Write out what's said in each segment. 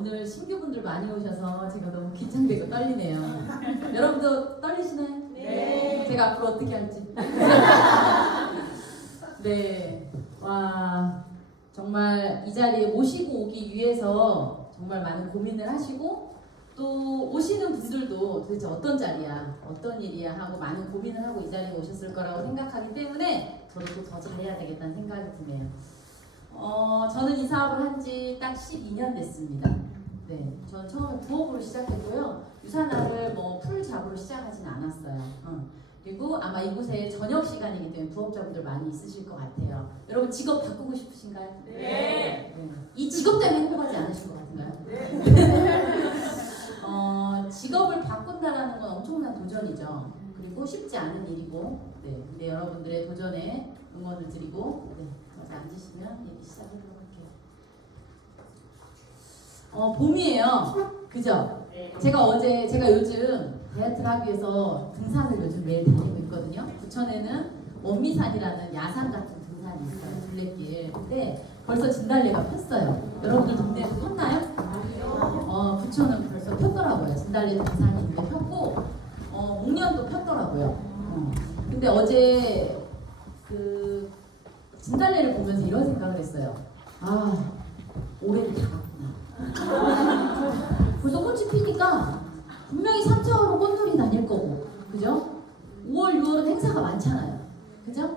오늘 신규분들 많이 오셔서 제가 너무 긴장되고 떨리네요. 여러분도 떨리시나요? 네. 제가 앞으로 어떻게 할지. 네. 와, 정말 이 자리에 모시고 오기 위해서 정말 많은 고민을 하시고 또 오시는 분들도 도대체 어떤 자리야, 어떤 일이야 하고 많은 고민을 하고 이 자리에 오셨을 거라고 생각하기 때문에 저도 또 더 잘해야 되겠다는 생각이 드네요. 저는 이 사업을 한 지 딱 12년 됐습니다. 네, 저는 처음에 부업으로 시작했고요. 유산화를 뭐 풀 잡으로 시작하진 않았어요. 그리고 아마 이곳에 저녁 시간이기 때문에 부업자분들 많이 있으실 것 같아요. 여러분 직업 바꾸고 싶으신가요? 네. 이 직업 때문에 행복하지 않으신 것 같은가요? 네. 직업을 바꾼다는 건 엄청난 도전이죠. 그리고 쉽지 않은 일이고, 네. 근데 여러분들의 도전에 응원을 드리고, 네. 자, 앉으시면 얘기 시작하도록 할게요. 봄이에요. 그죠? 네. 제가 요즘 다이어트를 하기 위해서 등산을 요즘 매일 다니고 있거든요. 부천에는 원미산이라는 야산 같은 등산이 있어요. 둘레길. 근데 벌써 진달래가 폈어요. 여러분들 동네에도 폈나요? 부천은 벌써 폈더라고요. 진달래 등산이 있는데 폈고, 목련도 폈더라고요. 근데 어제 그 진달래를 보면서 이런 생각을 했어요. 아, 올해도 다 갔구나. 벌써 꽃이 피니까 분명히 3차원은 꽃놀이 다닐 거고, 그죠? 5월, 6월은 행사가 많잖아요. 그죠?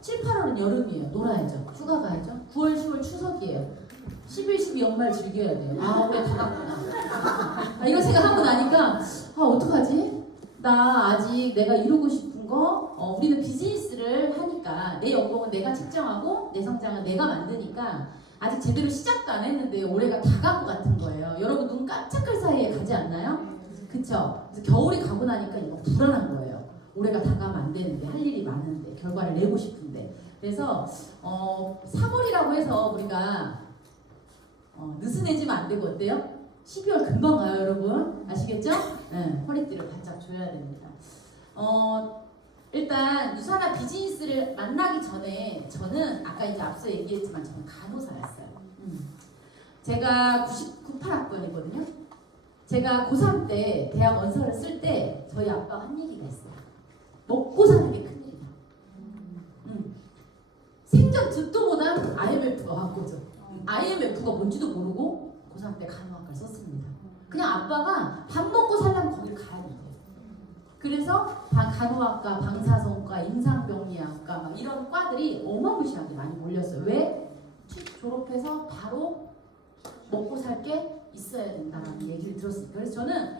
7, 8월은 여름이에요. 놀아야죠. 휴가 가야죠. 9월, 10월 추석이에요. 11, 12 연말 즐겨야 돼요. 아, 올해 다 갔구나. 이런 생각하고 나니까 어떡하지? 나 아직 내가 이루고 싶은 거, 우리는 비즈니스를 하니까 내 연봉은 내가 책정하고 내 성장은 내가 만드니까 아직 제대로 시작도 안 했는데 올해가 다 간 것 같은 거예요. 여러분 눈 깜짝할 사이에 가지 않나요? 그쵸? 그래서 겨울이 가고 나니까 이거 불안한 거예요. 올해가 다 가면 안 되는데 할 일이 많은데 결과를 내고 싶은데 그래서 3월이라고 해서 우리가 느슨해지면 안 되고 어때요? 12월 금방 가요 여러분 아시겠죠? 네, 허리띠를 바짝 조여야 됩니다. 일단 유산화 비즈니스를 만나기 전에 저는 아까 이제 앞서 얘기했지만 저는 간호사였어요. 제가 98학번이거든요. 제가 고3 때 대학 원서를 쓸 때 저희 아빠가 한 얘기가 있어요. 먹고 사는 게 큰일이다. 생전 듣도 못한 IMF가 왔거죠. IMF가 뭔지도 모르고 고3 때 간호학과를 썼습니다. 그냥 아빠가 밥 먹고 살려면 거길 가야 돼요. 그래서 간호학과, 방사선과, 임상병리학과 막 이런 과들이 어마무시하게 많이 몰렸어요. 왜? 졸업해서 바로 먹고 살 게 있어야 된다는 얘기를 들었으니까. 그래서 저는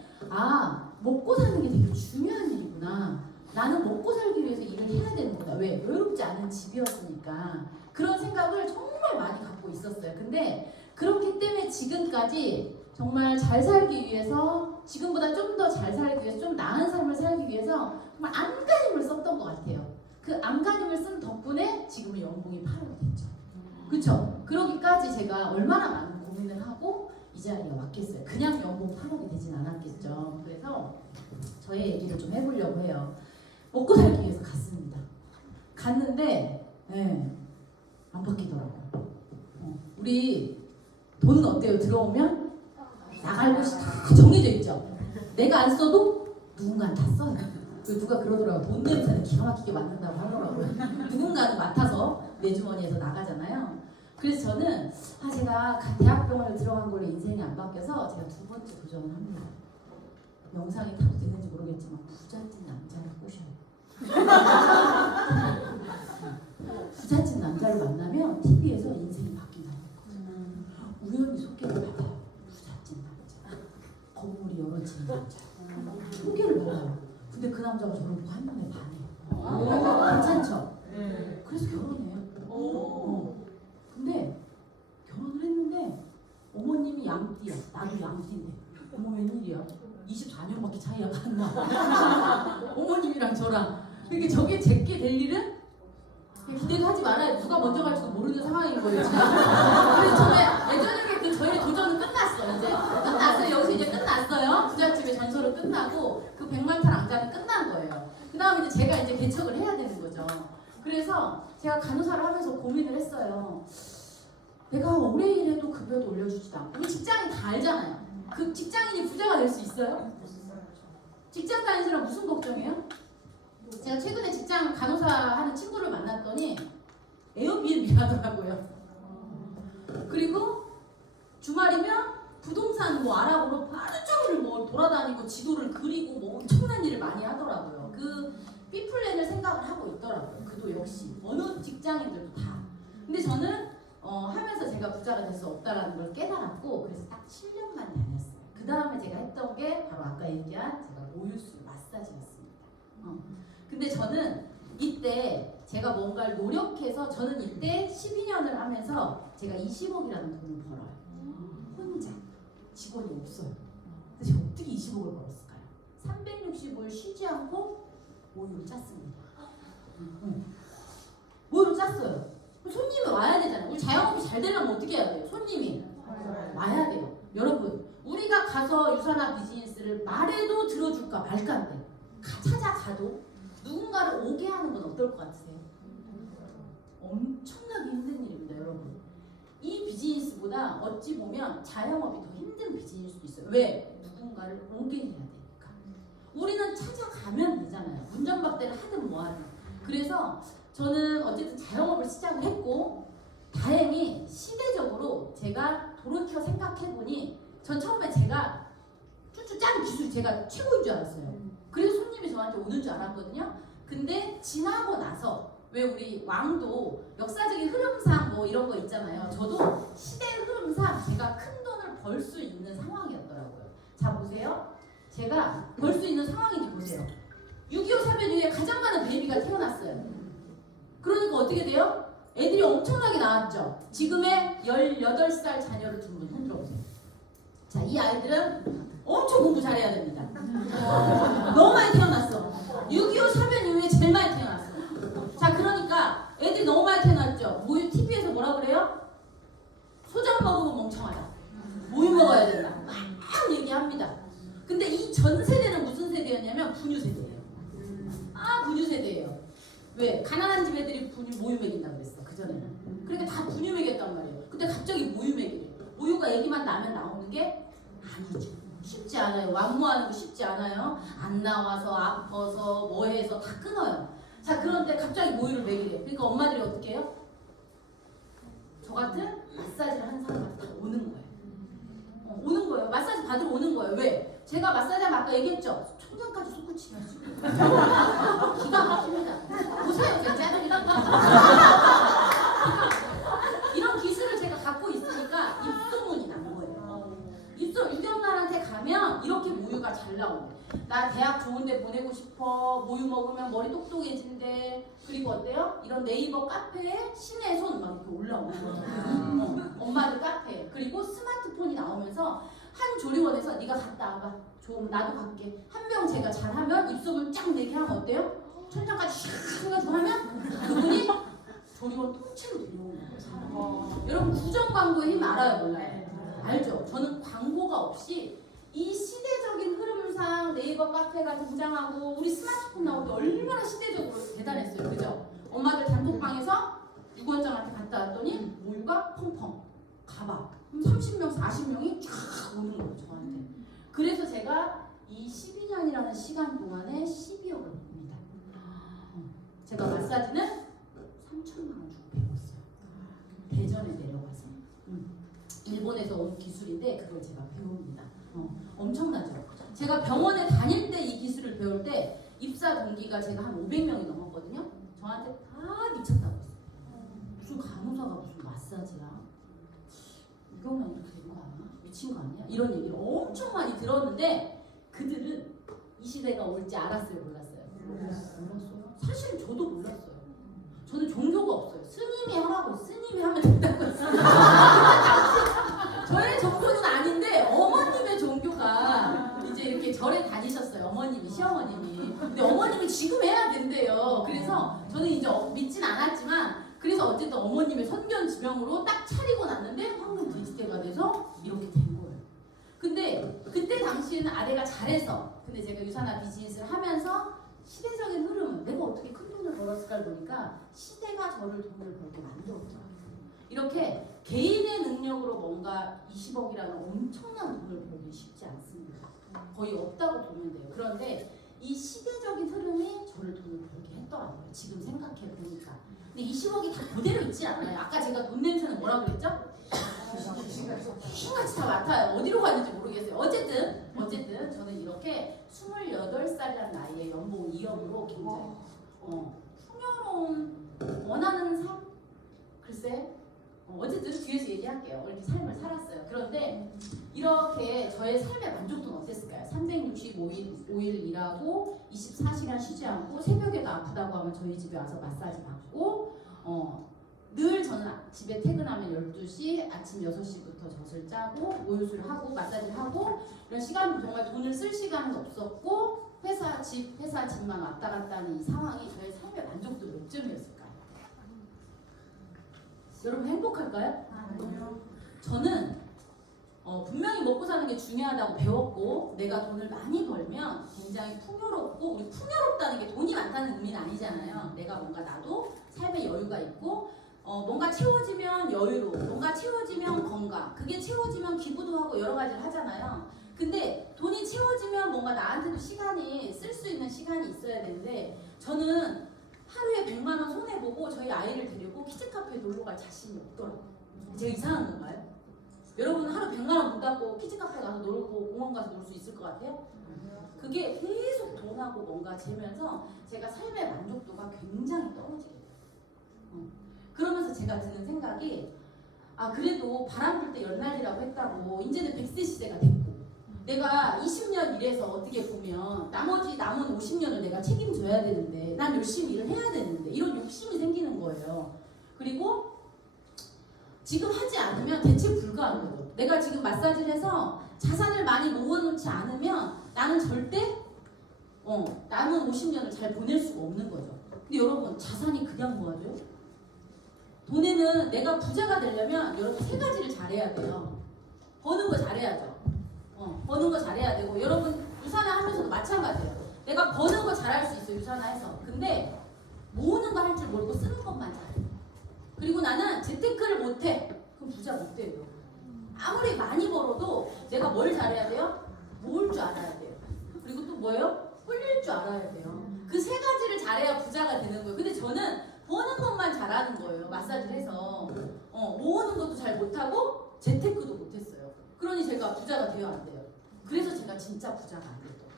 먹고 사는 게 되게 중요한 일이구나. 나는 먹고 살기 위해서 일을 해야 되는구나. 왜? 외롭지 않은 집이었으니까. 그런 생각을 정말 많이 갖고 있었어요. 근데 그렇기 때문에 지금까지 정말 잘 살기 위해서 지금보다 좀 더 잘 살기 위해서 좀 나은 삶을 살기 위해서 정말 안간힘을 썼던 것 같아요. 그 안간힘을 쓴 덕분에 지금은 연봉이 8억이 됐죠. 그렇죠? 그러기까지 제가 얼마나 많은 고민을 하고 이 자리에 왔겠어요. 그냥 연봉 8억이 되진 않았겠죠. 그래서 저의 얘기를 좀 해보려고 해요. 먹고 살기 위해서 갔습니다. 갔는데 안 바뀌더라고요. 우리 돈은 어때요? 들어오면 나갈 곳이 다 정해져 있죠. 내가 안 써도 누군가는 다 써요. 누가 그러더라고요. 돈 냄새는 기가 막히게 맡는다고 하더라고요. 누군가는 맡아서 내 주머니에서 나가잖아요. 그래서 저는 제가 대학병원을 들어간 걸로 인생이 안 바뀌어서 제가 두 번째 도전을 합니다. 영상이 타도 되는지 모르겠지만 부잣집 남자를 꼬셔요. 부잣집 남자를 만나면 TV에서 인생이 바뀐다고. 우연히 소개를 받아요. 부잣집 남자. 건물이 여러 집인 남자. 소개를 받아요. 근데 그 남자가 저를 보고 한눈에 반해요. 괜찮죠? 그래서 결혼해요. 근데 결혼을 했는데 어머님이 양띠야. 나도 양띠인데. 어머 웬일이야? 24년밖에 차이가 안 나. 어머님이랑 저랑. 그러니까 저게 제게 될 일은 기대도 하지 말아요. 누가 먼저 갈지도 모르는 상황인 거예요. 지금. 그래서 저는 예전에 저의 도전은 끝났어요. 이제 끝났어요. 여기서 이제 끝났어요. 부잣집의 전설은 끝나고 그 백만탈 앙자는 끝난 거예요. 그 다음에 이제 제가 이제 개척을 해야 되는 거죠. 그래서 제가 간호사를 하면서 고민을 했어요. 내가 오래 일해도 급여도 올려주지도 않고. 우리 직장인 다 알잖아요. 그 직장인이 부자가 될 수 있어요? 직장 다니는 사람 무슨 걱정이에요? 제가 최근에 직장 간호사 하는 친구를 만났더니 에어비앤비 하더라고요. 그리고 주말이면 부동산 뭐 알아보러 하루 종일 뭐 돌아다니고 지도를 그리고 뭐 엄청난 일을 많이 하더라고요. 그 B플랜을 생각을 하고 있더라고요. 그도 역시 어느 직장인들도 다. 근데 저는 하면서 제가 부자가 될 수 없다라는 걸 깨달았고, 그래서 딱 7년만 다녔어요. 그 다음에 제가 했던 게 바로 아까 얘기한 제가 모유수 마사지였습니다. 근데 저는 이때 제가 뭔가를 노력해서, 저는 이때 12년을 하면서 제가 20억이라는 돈을 벌어요. 혼자. 직원이 없어요. 근데 제가 어떻게 20억을 벌었을까요? 365일 쉬지 않고 모유를 짰습니다. 모유를 짰어요. 손님이 와야 되잖아요. 우리 자영업이 잘 되려면 어떻게 해야 돼요? 손님이 와야 돼요. 여러분, 우리가 가서 유산화 비즈니스를 말해도 들어줄까 말까인데 찾아가도 누군가를 오게 하는 건 어떨 것 같으세요? 엄청나게 힘든 일입니다, 여러분. 이 비즈니스보다 어찌 보면 자영업이 더 힘든 비즈니스일 수도 있어요. 왜? 누군가를 오게 해야 되니까. 우리는 찾아가면 되잖아요. 운전박대를 하든 뭐하든. 그래서 저는 어쨌든 자영업을 시작을 했고, 다행히 시대적으로 제가 돌이켜 생각해보니 전 처음에 제가 쭈쭈 짠 기술 제가 최고인 줄 알았어요. 그래서 손님이 저한테 오는 줄 알았거든요. 근데 지나고 나서, 왜 우리 왕도 역사적인 흐름상 뭐 이런 거 있잖아요. 저도 시대의 흐름상 제가 큰 돈을 벌 수 있는 상황이었더라고요. 자, 보세요. 제가 벌 수 있는 상황인지 보세요. 6.25 사변 이후에 가장 많은 베이비가 태어났어요. 그러니까 어떻게 돼요? 애들이 엄청나게 나왔죠. 지금의 18살 자녀를 둔 분 흔들어 보세요. 자, 이 아이들은 엄청 공부 잘해야 됩니다. 너무 많이 태어났어. 6.25 사변 이후에 제일 많이 태어났어. 자, 그러니까 애들이 너무 많이 태어났죠. 모유 TV에서 뭐라 그래요? 소장 먹으면 멍청하다. 모유 먹어야 된다. 막 얘기합니다. 근데 이 전 세대는 무슨 세대였냐면 분유 세대예요. 분유 세대예요. 왜? 가난한 집 애들이 모유 먹인다 그랬어, 그전에는. 그러니까 다 분유 먹였단 말이에요. 근데 갑자기 모유 먹이래. 모유가 애기만 나면 나오는 게 아니죠. 쉽지 않아요. 완무하는 거 쉽지 않아요. 안 나와서 아파서 뭐 해서 다 끊어요. 자, 그런데 갑자기 모유를 먹이래. 그러니까 엄마들이 어떻게 해요? 저 같은 마사지를 하는 사람한테 다 오는 거예요. 오는 거예요. 마사지 받으러 오는 거예요. 왜? 제가 마사지하면 아까 얘기했죠. 천장까지 솟구치면 기가 막힙니다. 보세요, 제 짠을 이런 기술을 제가 갖고 있으니까 입소문이 난 거예요. 유경란한테 가면 이렇게 모유가 잘 나온대. 나 대학 좋은데 보내고 싶어. 모유 먹으면 머리 똑똑해진대. 그리고 어때요? 이런 네이버 카페에 신의 손 막 이렇게 올라오는 거잖아요. 엄마들 카페. 그리고 스마트폰이 나오면서 한 조리원에서 네가 갔다 와봐. 좀 나도 갈게. 한 명 제가 잘하면 입소문 쫙 내게 하면 어때요? 천장까지 샥 해가지고 하면 그분이 조리원 통째로 들려오는 거예요. 여러분, 구정 광고의 힘 알아요, 몰라요? 알죠? 저는 광고가 없이 이 시대적인 흐름상 네이버 카페가 등장하고 우리 스마트폰 나올 때 얼마나 시대적으로 대단했어요. 그죠? 엄마들 단톡방에서 유권장한테 갔다 왔더니 모유가 펑펑 가봐. 30명, 40명이 쫙 오는 거예요, 저한테. 그래서 제가 이 12년이라는 시간 동안에 12억을 봅니다. 제가 마사지는 3천만 원 주고 배웠어요. 대전에 내려가서. 일본에서 온 기술인데 그걸 제가 배웁니다. 엄청나죠? 제가 병원에 다닐 때 이 기술을 배울 때 입사 동기가 제가 한 500명이 넘었거든요. 저한테 다 미쳤다고 했어요. 무슨 간호사가 무슨 마사지야? 이거만 이렇게 된 거 아니야? 미친 거 아니야? 이런 얘기를 엄청 많이 들었는데 그들은 이 시대가 올지 알았어요? 몰랐어요? 몰랐어요. 사실 저도 몰랐어요. 저는 종교가 없어요. 스님이 하라고, 스님이 하면 된다고 했어요. 저의 종교는 아닌데 어머님의 종교가 이제 이렇게 절에 다니셨어요. 어머님이, 시어머님이. 근데 어머님이 지금 해야 된대요. 그래서 저는 이제 믿진 않았지만 그래서 어쨌든 어머님의 선견 지명으로 딱 차리고 났는데 황금 돼지떼가 돼서 이렇게 된 거예요. 근데 그때 당시에는 아내가 잘해서, 근데 제가 유산화 비즈니스를 하면서 시대적인 흐름은 내가 어떻게 큰 돈을 벌었을까를 보니까 시대가 저를 돈을 벌게 만들었더라고요. 이렇게 개인의 능력으로 뭔가 20억이라는 엄청난 돈을 벌기 쉽지 않습니다. 거의 없다고 보면 돼요. 그런데 이 시대적인 흐름이 저를 돈을 벌게 했더라고요. 지금 생각해 보니까. 근데 20억이 다 그대로 있지 않아요. 아까 제가 돈 냄새는 뭐라 그랬죠? 흰같이 다 맡아요. 어디로 갔는지 모르겠어요. 어쨌든 저는 이렇게 28살이라는 나이에 연봉 2억으로 굉장히 풍요로운 원하는 삶? 글쎄 어쨌든 뒤에서 얘기할게요. 이렇게 삶을 살았어요. 그런데 이렇게 저의 삶의 만족도는 어땠을까요? 365일 일하고 24시간 쉬지 않고 새벽에도 아프다고 하면 저희 집에 와서 마사지 받고 늘 저는 집에 퇴근하면 12시 아침 6시부터 젖을 짜고 모유수를 하고 마사지를 하고 이런 시간 정말 돈을 쓸 시간은 없었고 회사 집만 왔다 갔다 하는 이 상황이 저의 삶의 만족도 몇 점이었을까요? 여러분 행복할까요? 아니요. 저는 분명히 먹고 사는 게 중요하다고 배웠고 내가 돈을 많이 벌면 굉장히 풍요롭고 우리 풍요롭다는 게 돈이 많다는 의미는 아니잖아요. 내가 뭔가 나도 삶의 여유가 있고 뭔가 채워지면 여유로 뭔가 채워지면 건강 그게 채워지면 기부도 하고 여러 가지를 하잖아요. 근데 돈이 채워지면 뭔가 나한테도 시간이 쓸 수 있는 시간이 있어야 되는데 저는 하루에 100만 원 손해보고 저희 아이를 데리고 키즈카페에 놀러갈 자신이 없더라고요. 제가 이상한 건가요? 여러분 하루 100만 원 문 닫고 키즈카페 가서 놀고 공원 가서 놀 수 있을 것 같아요? 그게 계속 돈하고 뭔가 재면서 제가 삶의 만족도가 굉장히 떨어지게 돼요. 그러면서 제가 드는 생각이 그래도 바람 불 때 연날리라고 했다고 이제는 100세 시대가 됐고 내가 20년 일해서 어떻게 보면 나머지 남은 50년을 내가 책임져야 되는데 난 열심히 일을 해야 되는데 이런 욕심이 생기는 거예요. 그리고 지금 하지 않으면 대체 불가한 거죠. 내가 지금 마사지를 해서 자산을 많이 모아놓지 않으면 나는 절대 남은 50년을 잘 보낼 수가 없는 거죠. 근데 여러분 자산이 그냥 모아져요? 돈에는 내가 부자가 되려면 여러분 세 가지를 잘해야 돼요. 버는 거 잘해야죠. 버는 거 잘해야 되고 여러분 유산화 하면서도 마찬가지예요. 내가 버는 거 잘할 수 있어요. 유산화해서. 근데 모으는 거 할 줄 모르고 쓰는 것만 잘해. 그리고 나는 재테크를 못해. 그럼 부자 못 돼요. 아무리 많이 벌어도 내가 뭘 잘해야 돼요? 모을 줄 알아야 돼요. 그리고 또 뭐예요? 불릴 줄 알아야 돼요. 그 세 가지를 잘해야 부자가 되는 거예요. 근데 저는 버는 것만 잘하는 거예요. 마사지를 해서 모으는 것도 잘 못하고 재테크도 못했어요. 그러니 제가 부자가 되어야 안 돼요. 그래서 제가 진짜 부자가 안 됐더라고요.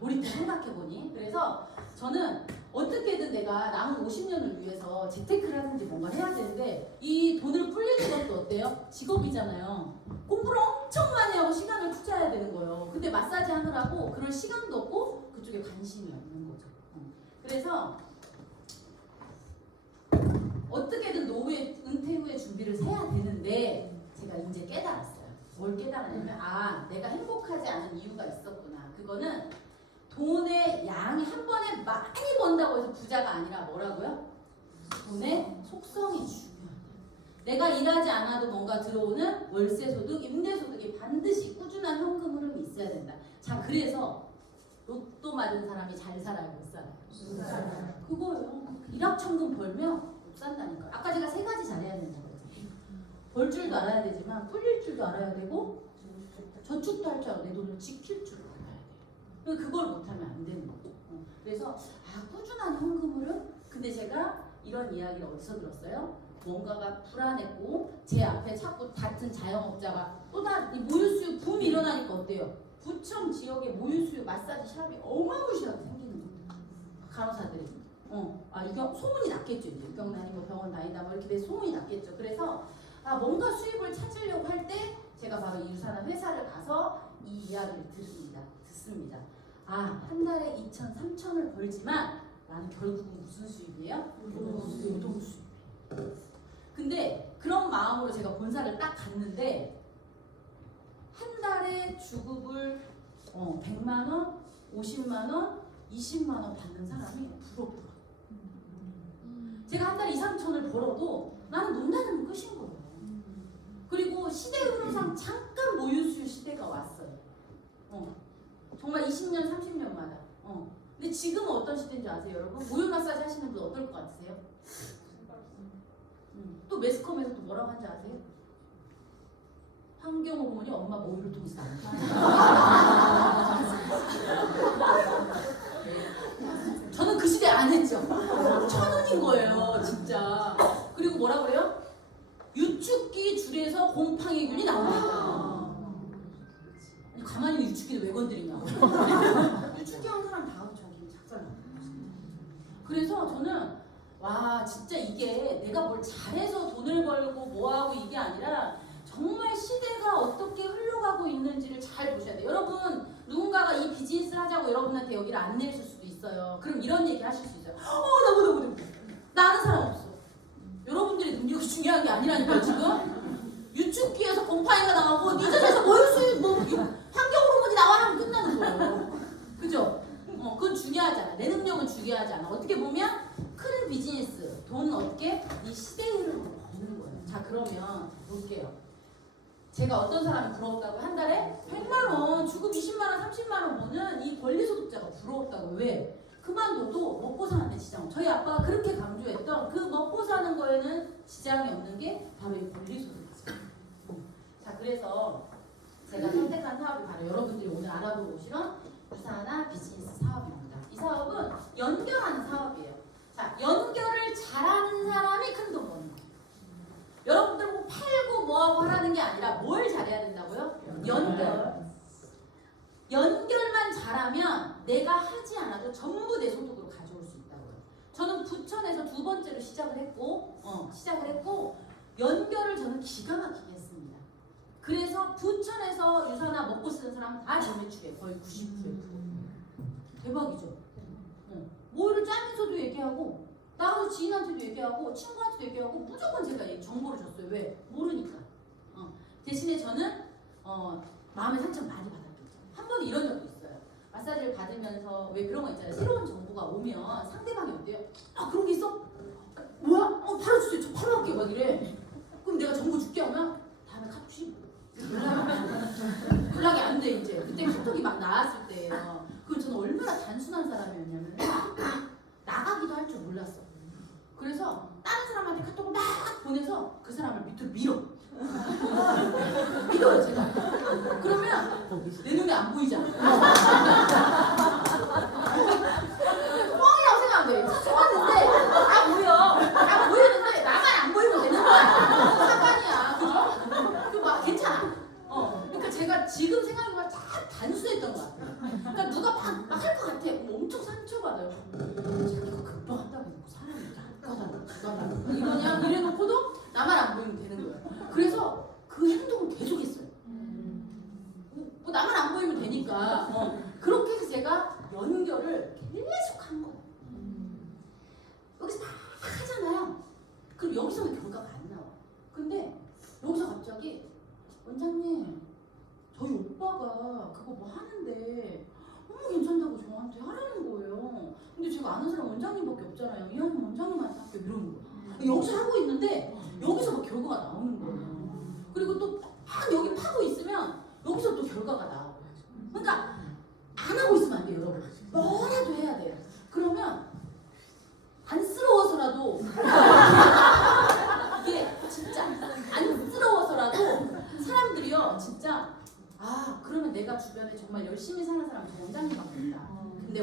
돌이켜 생각해보니. 그래서 저는 어떻게든 내가 남은 50년을 위해서 재테크를 하든지 뭔가 해야 되는데 이 돈을 불리는 것도 어때요? 직업이잖아요. 공부를 엄청 많이 하고 시간을 투자해야 되는 거예요. 근데 마사지 하느라고 그럴 시간도 없고 그쪽에 관심이 없는 거죠. 그래서 어떻게든 노후에 은퇴 후에 준비를 해야 되는데 제가 이제 깨달았어요. 뭘 깨달았냐면 내가 행복하지 않은 이유가 있었구나. 그거는 돈의 양이 한 번에 많이 번다고 해서 부자가 아니라 뭐라고요? 돈의 속성이 중요하다. 내가 일하지 않아도 뭔가 들어오는 월세소득, 임대소득이 반드시 꾸준한 현금 흐름이 있어야 된다. 자, 그래서 로또 맞은 사람이 잘 살아요? 못 살아요? 그거예요. 일확천금 벌면 못 산다니까요. 아까 제가 세 가지 잘해야 된다고 했잖아요. 벌 줄도 알아야 되지만 불릴 줄도 알아야 되고 저축도 할 줄 알고 내 돈을 지킬 줄도 알아야 돼요. 그걸 못하면 안 되는 거죠. 그래서 꾸준한 현금 흐름? 근데 제가 이런 이야기를 어디서 들었어요? 뭔가가 불안했고 제 앞에 자꾸 같은 자영업자가 또 다른 모유수유 붐이 일어나니까 어때요? 부천 지역에 모유수유 마사지 샵이 어마무시하게 생기는 거예요. 간호사들이. 이거 소문이 났겠죠. 이제 유경 다니고 병원 다니다 뭐 이렇게 돼 소문이 났겠죠. 그래서 뭔가 수입을 찾으려고 할 때 제가 바로 이 유산화 회사를 가서 이 이야기를 듣습니다. 한 달에 2천, 3천을 벌지만 나는 결국은 무슨 수입이에요? 노동 수입. 근데 그런 마음으로 제가 본사를 딱 갔는데 한 달에 주급을 100만 원, 50만 원, 20만 원 받는 사람이 부럽더라고요. 제가 한 달에 2, 3천을 벌어도 나는 논다는 끝인 거예요. 그리고 시대 흐름상 잠깐 모유수유 시대가 왔어요. 정말 20년, 30년마다. 근데 지금은 어떤 시대인지 아세요, 여러분? 모유 마사지 하시는 분 어떨 것 같으세요? 또 매스컴에서 또 뭐라고 하는지 아세요? 한경호 부모님 엄마 모유를 통해서 나온다. 저는 그 시대 안 했죠. 천운인 거예요, 진짜. 그리고 뭐라 그래요? 유축기 줄에서 곰팡이균이 나온다. 가만히 있는 유축기는 왜 건드리냐고. 유축기 한 사람 다 저기 작살나. 그래서 저는 와 진짜 이게 내가 뭘 잘해서 돈을 벌고 뭐하고 이게 아니라 정말 시대가 어떻게 흘러가고 있는지를 잘 보셔야 돼요. 여러분 누군가가 이 비즈니스를 하자고 여러분한테 여기를 안내했을 수도 있어요. 그럼 이런 얘기 하실 수 있어요. 너무 나 아는 사람 없어. 여러분들의 능력이 중요한 게 아니라니까요. 지금 유축기에서 곰팡이가 나오고 네 자리에서 모유수유 뭐 환경 호르몬이 나와 하면 끝나는 거예요. 그죠? 그건 중요하지 않아. 내 능력은 중요하지 않아. 어떻게 보면 큰 비즈니스, 돈은 어떻게 이 시대의 흐름으로 버는 거예요. 자 그러면 볼게요. 제가 어떤 사람이 부러웠다고 한 달에 100만 원, 주급 20만 원, 30만 원 버는 이 권리소득자가 부러웠다고. 왜? 그만둬도 먹고 사는데 지장. 저희 아빠가 그렇게 강조했던 그 먹고 사는 거에는 지장이 없는 게 바로 이 권리소득이죠. 자 그래서 제가 선택한 사업이 바로 여러분들이 오늘 알아보고 오시던 유사나 비즈니스 사업입니다. 이 사업은 연결하는 사업이에요. 자 연결을 잘하는 사람이 큰 돈 버는 거예요. 여러분들 뭐 팔고 뭐하고 하라는 게 아니라 뭘 잘해야 된다고요? 연결만 잘하면 내가 하지 않아도 전부 내 소득으로 가져올 수 있다고요. 저는 부천에서 두 번째로 시작을 했고 연결을 저는 기가 막히게 했습니다. 그래서 부천에서 유사나 먹고 쓰는 사람 다 제 매출에 거의 99%. 대박이죠. 뭐를 짜면서도 얘기하고 나가서 지인한테도 얘기하고 친구한테도 얘기하고 무조건 제가 정보를 줬어요. 왜? 모르니까. 대신에 저는 마음의 상처를 많이 받았겠죠. 한 번 이런 적도 있어요. 마사지를 받으면서 왜 그런 거 있잖아요. 새로운 정보가 오면 상대방이 어때요? 그런 게 있어? 뭐야? 바로 주세요. 저 바로 할게요. 막 이래. 그럼 내가 정보 줄게 하면 다음에 카톡이 연락이 안 돼 이제. 그때 카톡이 막 나왔을 때예요. 그럼 저는 얼마나 단순한 사람이었냐면 나가기도 할 줄 몰랐어. 그래서 다른 사람한테 카톡을 막 보내서 그 사람을 밑으로 밀어요 제가. 그러면 내 눈에 안 보이잖아. 뻥이라고 생각하면 돼. 좋았는데 보이는데 나만 안 보이면 되는 거야. 상관이야. 그죠? 그 막 괜찮아. 그러니까 제가 지금 생각해보면 다 단순했던 것 같아요. 그러니까 누가 막 할 것 같아. 엄청 상처받아요. 자기가 금방 한다고 해놓고 사람이 작가다 이러냐 이래놓고도 나만 안 보이면 되는 거예요. 그래서 그 행동을 계속 했어요. 뭐 나만 안 보이면 되니까. 그렇게 해서 제가 연결을 계속 한 거예요. 여기서 막 하잖아요. 그럼 여기서는 결과가 안 나와. 근데 여기서 갑자기 원장님 저희 오빠가 그거 뭐 하는데 너무 괜찮다고 저한테 하라는 거예요. 근데 제가 아는 사람 원장님밖에 없잖아요. 이왕이면 원장님한테 할게요 이러는 거예요. 여기서 하고 있는데 여기서 막 결과가 나오는 거예요. 그리고 또 막 여기 파고 있으면 여기서 또 결과가 나와요. 그러니까 안 하고 있으면 안 돼요 여러분. 뭐라도 해야 돼요. 그러면 안쓰러워서라도 이게 진짜 안쓰러워서라도 사람들이요 진짜 그러면 내가 주변에 정말 열심히 사는 사람 저 원장님밖에 없다. 근데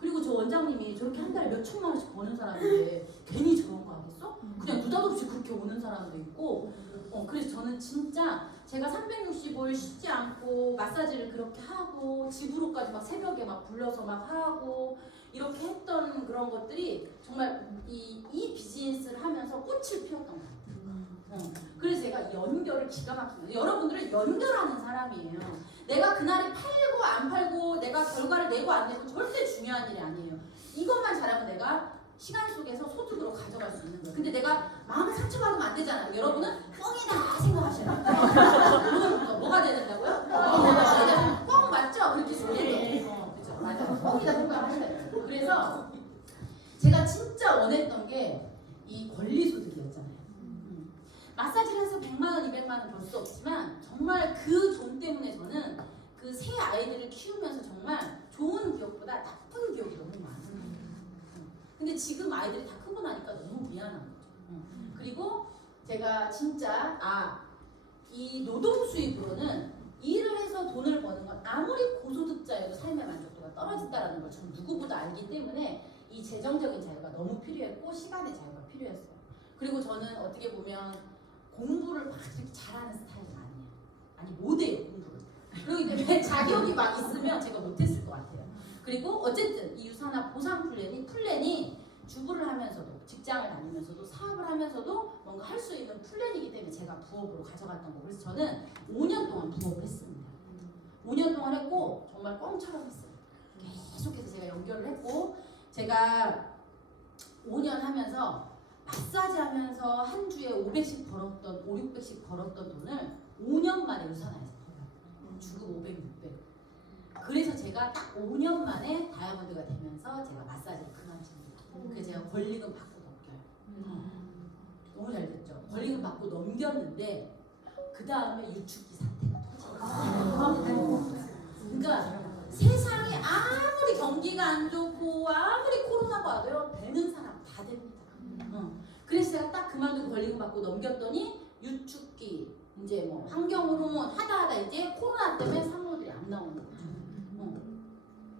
그리고 저 원장님이 저렇게 한 달에 몇 천만 원씩 버는 사람인데 괜히 저런 거 하겠어? 그냥 느닷없이 그렇게 오는 사람도 있고. 그래서 저는 진짜 제가 365일 쉬지 않고 마사지를 그렇게 하고 집으로까지 막 새벽에 막 불러서 막 하고 이렇게 했던 그런 것들이 정말 이 비즈니스를 하면서 꽃을 피웠던 것 같아요. 그래서 제가 연결을 기가 막히는 여러분들은 연결하는 사람이에요. 내가 그날에 팔고 안 팔고 내가 결과를 내고 안 내고 절대 중요한 일이 아니에요. 이것만 잘하면 내가 시간 속에서 소득으로 가져갈 수 있는 거예요. 근데 내가 마음에 상처받으면 안 되잖아요. 여러분은 뻥이다 생각하셔야 돼요. 뭐가 돼야 된다고요? 뻥 맞죠? 그렇게 생각해요. 그렇죠. 맞아요. 뻥이다 생각하셔야 돼요. 그래서 제가 진짜 원했던 게 이 권리소득이었잖아요. 마사지를 해서 100만 원, 200만 원 벌 수 없지만 정말 그 돈 때문에 저는 그 새 아이들을 키우면서 정말 좋은 기억보다 나쁜 기억이 너무 많아요. 근데 지금 아이들이 다 크고 나니까 너무 미안한 거죠. 그리고 제가 진짜 이 노동 수입으로는 일을 해서 돈을 버는 건 아무리 고소득자여도 삶의 만족도가 떨어진다는 걸 저는 누구보다 알기 때문에 이 재정적인 자유가 너무 필요했고 시간의 자유가 필요했어요. 그리고 저는 어떻게 보면 공부를 막 이렇게 잘하는 스타일은 아니에요. 아니 못해요 공부를. 그렇기 때문에 자격이 막 있으면 제가 못했을 것 같아요. 그리고 어쨌든 이 유산화 보상 플랜이 주부를 하면서도 직장을 다니면서도 사업을 하면서도 뭔가 할 수 있는 플랜이기 때문에 제가 부업으로 가져갔던 거. 그래서 저는 5년 동안 부업을 했습니다. 5년 동안 했고 정말 뻥처럼 했어요. 계속해서 제가 연결을 했고 제가 5년 하면서 마사지 하면서 한 주에 500씩 벌었던 500씩 벌었던 돈을 5년 만에 유산화해서 벌어요. 주급 500, 600. 그래서 제가 딱 5년 만에 다이아몬드가 되면서 제가 마사지를 그만둡니다. 그래서 제가 권리금 받고 넘겨요. 너무 잘 됐죠. 권리금 받고 넘겼는데 그 다음에 유축기 사태가 터져요. 그러니까 세상에 아무리 경기가 안 좋고 아무리 코로나가 와도요 되는 사람 다 됩니다. 그래서 제가 딱 그만두고 권리금 받고 넘겼더니 유축기 이제 뭐 환경호르몬 하다 이제 코로나 때문에 산모들이 안 나오는 거죠.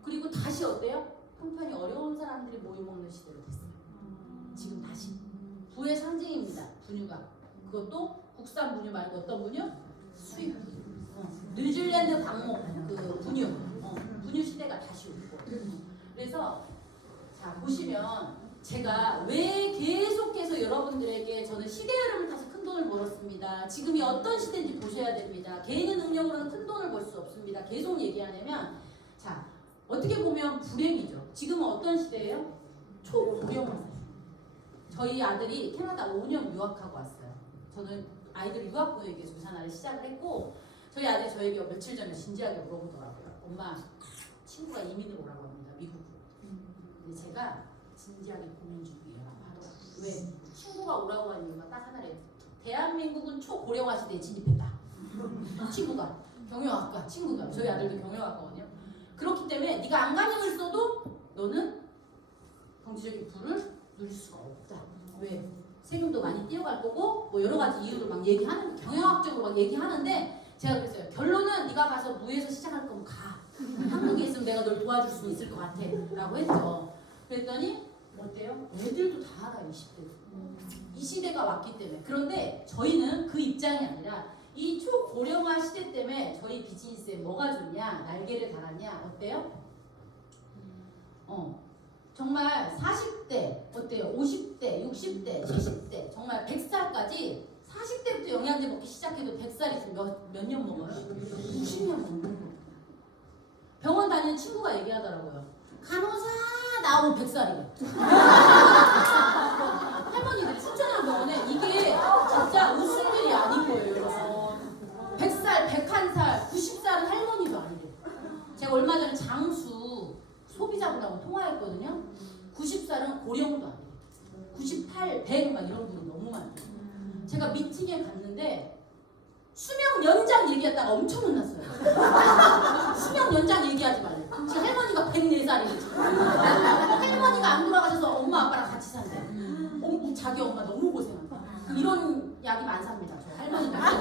그리고 다시 어때요? 형편이 어려운 사람들이 모유 먹는 시대로 됐어요. 지금 다시 부의 상징입니다. 분유가. 그것도 국산 분유 말고 어떤 분유? 수입. 뉴질랜드 방목 그 분유. 분유 시대가 다시 오고. 그래서 자 보시면 제가 왜 계속해서 여러분들에게 저는 시대의 흐름을 타서 큰 돈을 벌었습니다. 지금이 어떤 시대인지 보셔야 됩니다. 개인의 능력으로는 큰 돈을 벌 수 없습니다. 계속 얘기하냐면 자 어떻게 보면 불행이죠. 지금은 어떤 시대예요? 초고령화 사회. 저희 아들이 캐나다 5년 유학하고 왔어요. 저는 아이들 유학보육에서 유산화를 시작을 했고 저희 아들이 저에게 며칠 전에 진지하게 물어보더라고요. 엄마 친구가 이민을 오라고 합니다. 미국으로. 근데 제가 진지하게 고민 중이에요라고 하더라고요. 왜? 친구가 오라고 한 이유가 딱 하나래요. 대한민국은 초고령화 시대에 진입했다. 친구가 경영학과 친구가 저희 아들도 경영학과거든요. 그렇기 때문에 네가 안간힘을 써도 너는 경제적인 부를 누릴 수가 없다. 왜? 세금도 많이 띄어갈 거고 뭐 여러 가지 이유를 막 얘기하는 경영학적으로 막 얘기하는데 제가 그랬어요. 결론은 네가 가서 무에서 시작할 거면 가. 한국에 있으면 내가 널 도와줄 수 있을 것 같아. 라고 했죠. 그랬더니 어때요? 애들도 다 알아요. 20대도. 이 시대가 왔기 때문에. 그런데 저희는 그 입장이 아니라 이 초고령화 시대 때문에 저희 비즈니스에 뭐가 좋냐? 날개를 달았냐? 어때요? 정말 40대, 어때요? 50대, 60대, 70대, 정말 100살까지 40대부터 영양제 먹기 시작해도 100살이 있으면 몇 년 먹어요? 90년 먹는 거예요. 병원 다니는 친구가 얘기하더라고요. 간호사 나오면 100살이래. 할머니들 출전한 병원에 이게 진짜 웃을 일이 아닌 거예요. 100살, 101살, 90살은 할머니도 아니래. 제가 얼마 전에 장수 소비자분하고 통화했거든요. 90살은 고령도 아니래. 98, 100 막 이런 분이 너무 많아요. 제가 미팅에 갔는데 수명 연장 얘기하다가 엄청 혼났어요. 수명 연장 얘기하지 말래. 지금 할머니가 104살이래. 할머니가 안 돌아가셔서 엄마 아빠랑 같이 산대. 자기 엄마 너무 고생한다. 이런 약이 많습니다. 저 할머니가.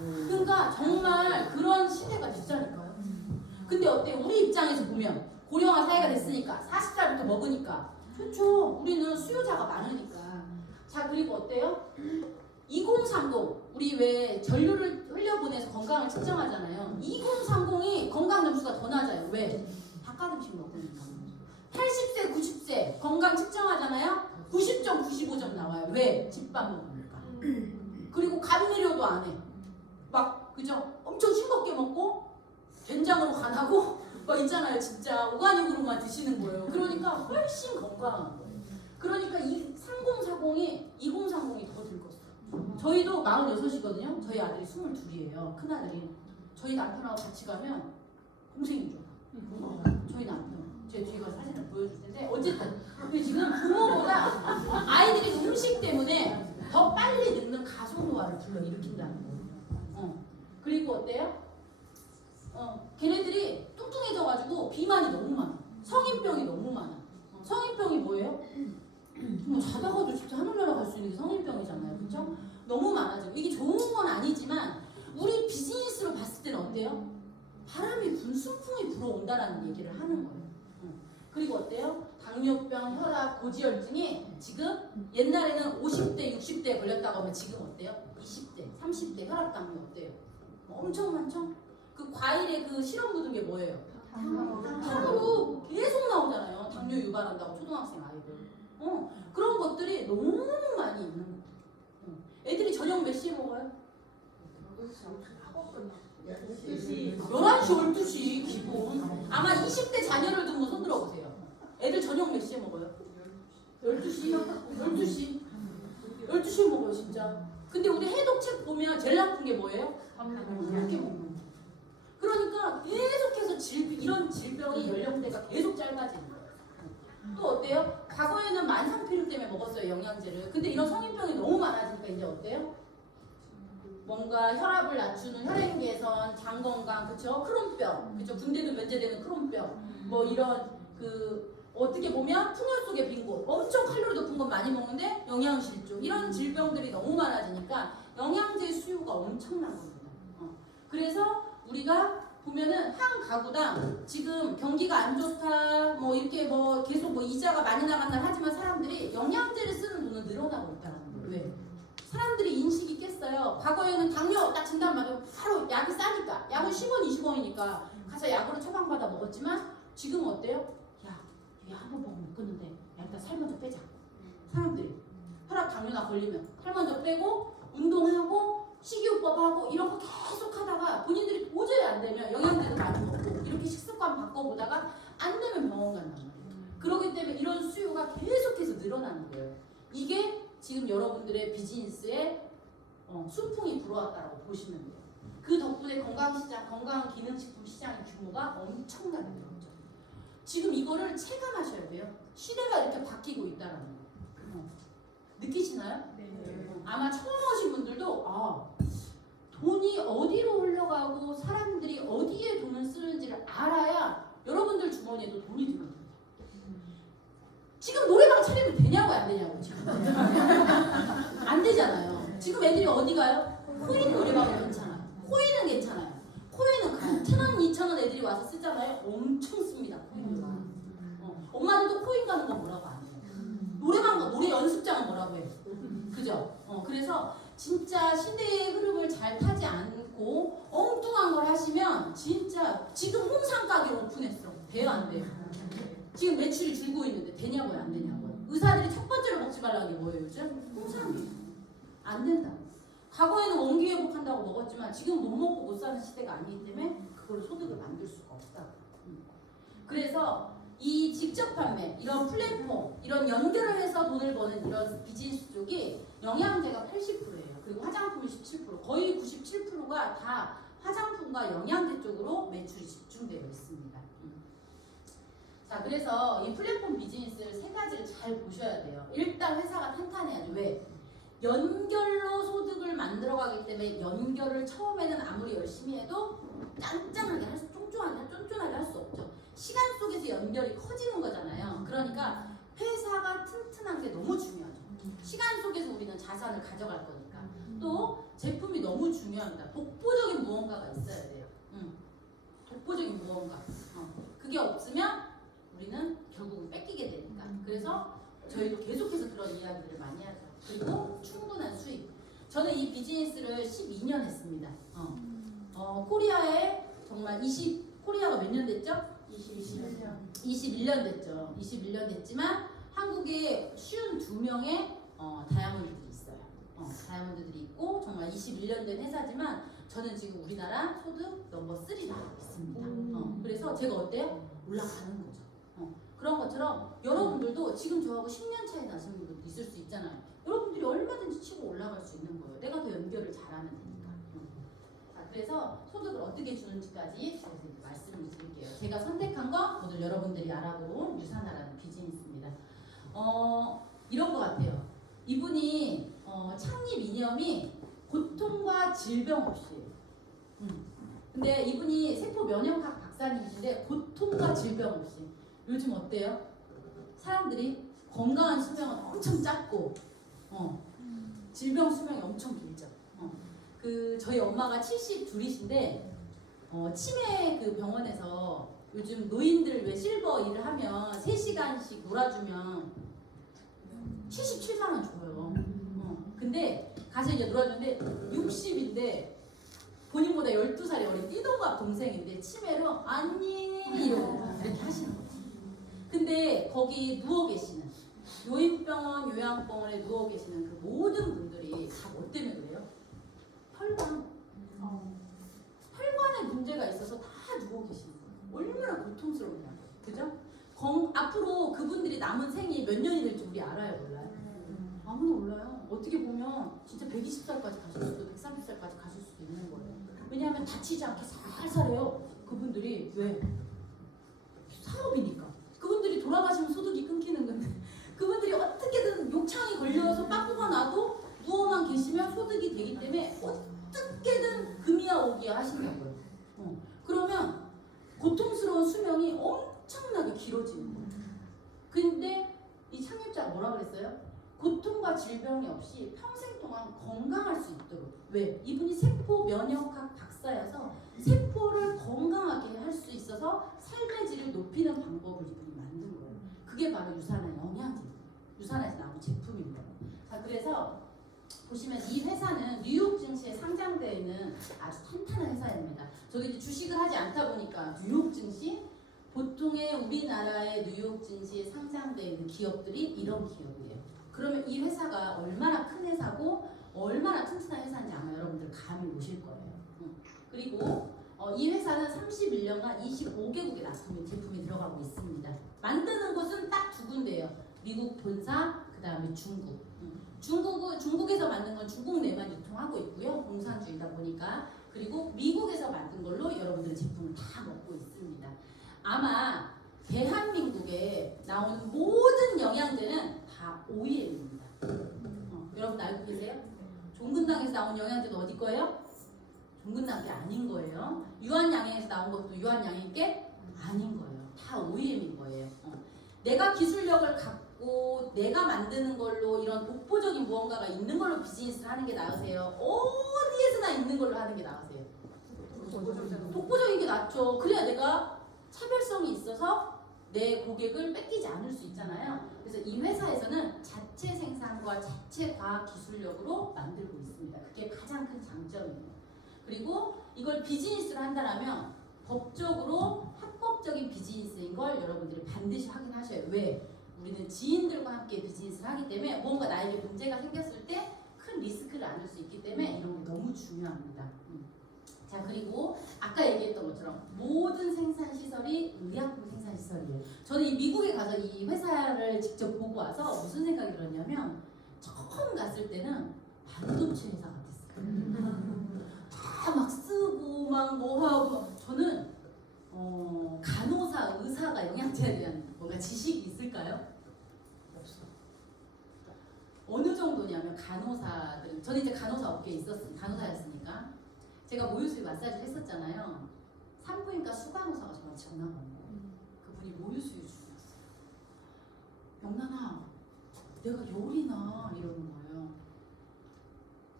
그러니까 정말 그런 시대가 됐다니까요. 근데 어때요? 우리 입장에서 보면 고령화 사회가 됐으니까 40살부터 먹으니까 좋죠. 우리는 수요자가 많으니까. 자 그리고 어때요? 2030 우리 왜 전류를 흘려보내서 건강을 측정하잖아요. 2030이 건강 점수가 더 낮아요. 왜? 바깥 음식 먹으니까. 80세, 90세 건강 측정하잖아요. 90점, 95점 나와요. 왜? 집밥 먹으니까. 그리고 감미료도 안 해. 막 그죠? 엄청 싱겁게 먹고 된장으로 간하고 막 있잖아요. 진짜 오가닉으로만 드시는 거예요. 그러니까 훨씬 건강한 거예요. 그러니까 이 3040이 2030이 더 늙었어요. 저희도 46이거든요. 저희 아들이 22이에요. 큰아들이. 저희 남편하고 같이 가면 동생이죠. 저희 남편. 제 뒤에 가서 사진을 보여줄 텐데 어쨌든 지금 부모보다 아이들이 음식 때문에 더 빨리 늙는 가속노화를 불러일으킨다는 거예요. 그리고 어때요? 걔네들이 뚱뚱해져가지고 비만이 너무 많아. 성인병이 너무 많아. 성인병이 뭐예요? 뭐 자다가도 진짜 하늘나라 갈 수 있는 게 성인병이잖아요. 그렇죠? 너무 많아지고 이게 좋은 건 아니지만 바람이 순풍이 불어온다라는 얘기를 하는 거예요. 그리고 어때요? 당뇨병, 혈압, 고지혈증이 지금 옛날에는 50대, 60대에 걸렸다고 하면 지금 어때요? 20대, 30대 혈압, 당뇨 어때요? 엄청 많죠? 그 과일에 그 실험 묻은 게 뭐예요? 탕으로 계속 나오잖아요. 당뇨 유발한다고 초등학생 아이들. 그런 것들이 너무 많이 있는 거예요. 애들이 저녁 몇 시에 먹어요? 11시, 12시 기본. 아마 20대 자녀를 두고 손 들어보세요. 애들 저녁 몇 시에 먹어요? 12시? 12시? 12시에 먹어요 진짜. 근데 우리 해독책 보면 제일 나쁜 게 뭐예요? 이렇게 먹는 거예요. 그러니까 계속해서 이런 질병이 연령대가 계속 짧아지는 거예요. 또 어때요? 과거에는 만성피로 때문에 먹었어요 영양제를. 근데 이런 성인병이 너무 많아지니까 이제 어때요? 뭔가 혈압을 낮추는 혈행 개선, 장 건강, 그쵸? 크론병, 그쵸? 군대도 면제되는 크론병, 뭐 이런 어떻게 보면 풍요 속의 빈곤, 엄청 칼로리 높은 건 많이 먹는데 영양실조, 이런 질병들이 너무 많아지니까 영양제 수요가 엄청난 겁니다. 그래서 우리가 보면은 한 가구당 지금 경기가 안 좋다, 뭐 이렇게 뭐 계속 뭐 이자가 많이 나간다 하지만 사람들이 영양제를 쓰는 돈은 늘어나고 있다는 거예요. 왜? 사람들이 인식이 깼어요. 과거에는 당뇨 딱 진단받으면 바로 약이 싸니까, 약은 10원, 20원이니까 가서 약으로 처방받아 먹었지만 지금 어때요? 야, 약 한 번 먹으면 못 끊는데 야, 일단 살 먼저 빼자. 사람들이 혈압, 당뇨나 걸리면 살 먼저 빼고 운동하고 식이요법하고 이런 거 계속 하다가 본인들이 도저히 안 되면 영양제도 많이 먹고 이렇게 식습관 바꿔보다가 안 되면 병원 간단 말이에요. 그렇기 때문에 이런 수요가 계속해서 늘어나는 거예요. 이게 지금 여러분들의 비즈니스에 순풍이 불어왔다고 보시면 돼요. 그 덕분에 건강시장, 건강기능식품 시장의 규모가 엄청나게 늘었죠. 지금 이거를 체감하셔야 돼요. 시대가 이렇게 바뀌고 있다는 거. 느끼시나요? 네. 아마 처음 오신 분들도 돈이 어디로 흘러가고 사람들이 어디에 돈을 쓰는지를 알아야 여러분들 주머니에도 돈이 들어요. 지금 노래방 차리면 되냐고 안 되냐고 지금. 안 되잖아요. 지금 애들이 어디 가요? 코인 노래방은 괜찮아요. 코인은 괜찮아요. 코인은 가요. 1,000원, 2,000원 애들이 와서 쓰잖아요. 엄청 씁니다. 코인 노래방. 엄마들도 코인 가는 건 뭐라고 안 해요. 노래방 가, 노래 연습장은 뭐라고 해요. 그죠? 그래서 진짜 시대의 흐름을 잘 타지 않고 엉뚱한 걸 하시면 진짜 지금 홍삼 가게를 오픈했어. 돼요 안 돼요? 지금 매출이 줄고 있는데 되냐고요 안 되냐고요? 의사들이 첫 번째로 먹지 말라는 게 뭐예요 요즘? 홍삼이에요. 안 된다. 과거에는 원기 회복한다고 먹었지만 지금 못 먹고 못 사는 시대가 아니기 때문에 그걸 소득을 만들 수가 없다. 그래서 이 직접 판매, 이런 플랫폼, 이런 연결을 해서 돈을 버는 이런 비즈니스 쪽이 영양제가 80%예요. 그리고 화장품이 17%, 거의 97%가 다 화장품과 영양제 쪽으로 매출이 집중되어 있습니다. 자, 그래서 이 플랫폼 비즈니스를 세 가지를 잘 보셔야 돼요. 일단 회사가 탄탄해야죠. 왜? 연결로 소득을 만들어가기 때문에 연결을 처음에는 아무리 열심히 해도 짠짠하게 할 수, 쫀쫀하게 할 수 없죠. 시간 속에서 연결이 커지는 거잖아요. 그러니까 회사가 튼튼한 게 너무 중요하죠. 시간 속에서 우리는 자산을 가져갈 거니까. 또 제품이 너무 중요합니다. 독보적인 무언가가 있어야 돼요. 독보적인 무언가. 그게 없으면 우리는 결국은 뺏기게 되니까. 그래서 저희도 계속해서 그런 이야기들을 많이 하죠. 그리고 충분한 수익. 저는 이 비즈니스를 12년 했습니다. 코리아에 정말 코리아가 몇 년 됐죠? 21년 됐죠. 21년 됐지만 한국에 52명의 다이아몬드들이 있어요. 다이아몬드들이 있고 정말 21년 된 회사지만 저는 지금 우리나라 소득 넘버 3를 하고 있습니다. 그래서 제가 어때요? 올라가는 거죠. 그런 것처럼 여러분들도 지금 저하고 10년 차이 나시는 분들도 있을 수 있잖아요. 여러분들이 얼마든지 치고 올라갈 수 있는 거예요. 내가 더 연결을 잘하면 되니까. 자, 그래서 소득을 어떻게 주는지까지 말씀을 드릴게요. 제가 선택한 건 오늘 여러분들이 알아본 유산하라는 비즈니스입니다. 이런 것 같아요. 이분이 창립 이념이 고통과 질병 없이. 근데 이분이 세포 면역학 박사님이신데 고통과 질병 없이. 요즘 어때요? 사람들이 건강한 수명은 엄청 짧고 질병 수명이 엄청 길죠. 저희 엄마가 72이신데 치매 그 병원에서 요즘 노인들 왜 실버 일을 하면 3시간씩 놀아주면 77만 원 줘요. 근데 가서 이제 놀아주는데 60인데 본인보다 12살이 어린 띠동갑 동생인데 치매로 아니 이렇게 하시는 거예요. 근데 거기 누워 계시는 요인병원, 요양병원에 누워 계시는 그 모든 분들이 다 뭐 때문에 그래요? 혈관. 혈관에 문제가 있어서 다 누워 계시는 거예요. 얼마나 고통스러우냐. 그죠? 앞으로 그분들이 남은 생이 몇 년이 될지 우리 알아요, 몰라요? 아무도 몰라요. 어떻게 보면 진짜 120살까지 가실 수도 130살까지 가실 수도 있는 거예요. 왜냐하면 다치지 않게 살살해요. 그분들이 왜? 사업이니까. 그분들이 돌아가시면 소득이 끊기는 건데 그분들이 어떻게든 욕창이 걸려서 빠꾸가 나도 누워만 계시면 소득이 되기 때문에 어떻게든 금이야 오기야 하신다고요. 그러면 고통스러운 수명이 엄청나게 길어지는 거예요. 근데 이 창립자가 뭐라 그랬어요? 고통과 질병이 없이 평생 동안 건강할 수 있도록. 왜? 이분이 세포 면역학 박사여서 세포를 건강하게 할 수 있어서 삶의 질을 높이는 방법을 이분이 만든 거예요. 그게 바로 유산한 영양제, 유산에서 나온 제품입니다. 자, 그래서 보시면 이 회사는 뉴욕 증시에 상장되어 있는 아주 탄탄한 회사입니다. 저도 이제 주식을 하지 않다 보니까 뉴욕 증시, 보통의 우리나라의 뉴욕 증시에 상장되어 있는 기업들이 이런 기업이에요. 그러면 이 회사가 얼마나 큰 회사고 얼마나 튼튼한 회사인지 아마 여러분들 감이 오실 거예요. 그리고 이 회사는 31년간 25개국에 납품이 제품이 들어가고 있습니다. 만드는 곳은 딱 2군데예요. 미국 본사, 그 다음에 중국. 중국에서 만든 건 중국 내만 유통하고 있고요. 공산주의다 보니까. 그리고 미국에서 만든 걸로 여러분들의 제품을 다 먹고 있습니다. 아마 대한민국에 나오는 모든 영양제는 다 OEM입니다. 여러분 알고 계세요? 종근당에서 나온 영양제도 어디 거예요? 종근당 게 아닌 거예요. 유한양행에서 나온 것도 유한양행 게 아닌 거예요. 다 OEM인 거예요. 내가 기술력을 갖고 내가 만드는 걸로 이런 독보적인 무언가가 있는 걸로 비즈니스를 하는 게 나으세요? 어디에서나 있는 걸로 하는 게 나으세요? 독보적인 게 낫죠. 그래야 내가 차별성이 있어서 내 고객을 뺏기지 않을 수 있잖아요. 그래서 이 회사에서는 자체 생산과 자체 과학 기술력으로 만들고 있습니다. 그게 가장 큰 장점이에요. 그리고 이걸 비즈니스로 한다면 법적으로 합법적인 비즈니스인 걸 여러분들이 반드시 확인하셔야 해요. 왜? 우리는 지인들과 함께 비즈니스를 하기 때문에 뭔가 나에게 문제가 생겼을 때 큰 리스크를 안을 수 있기 때문에 이런 게 너무 중요합니다. 자, 그리고 아까 얘기했던 것처럼 모든 생산시설이 의약품 생산시설이에요. 저는 이 미국에 가서 이 회사를 직접 보고 와서 무슨 생각이 들었냐면 처음 갔을 때는 반도체 회사 같았어요. 다 막 쓰고 막 뭐 하고. 저는 간호사, 의사가 영양제에 대한 뭔가 지식이 있을까요? 없어. 어느 정도냐면 간호사들, 저는 이제 간호사 업계에 있었으니까, 간호사였으니까 제가 모유수유 마사지를 했었잖아요. 산부인과 수간호사가 저한테 전화가 온 거예요. 그분이 모유수유 중이었어요. 영란아, 내가 열이 나 이러는 거예요.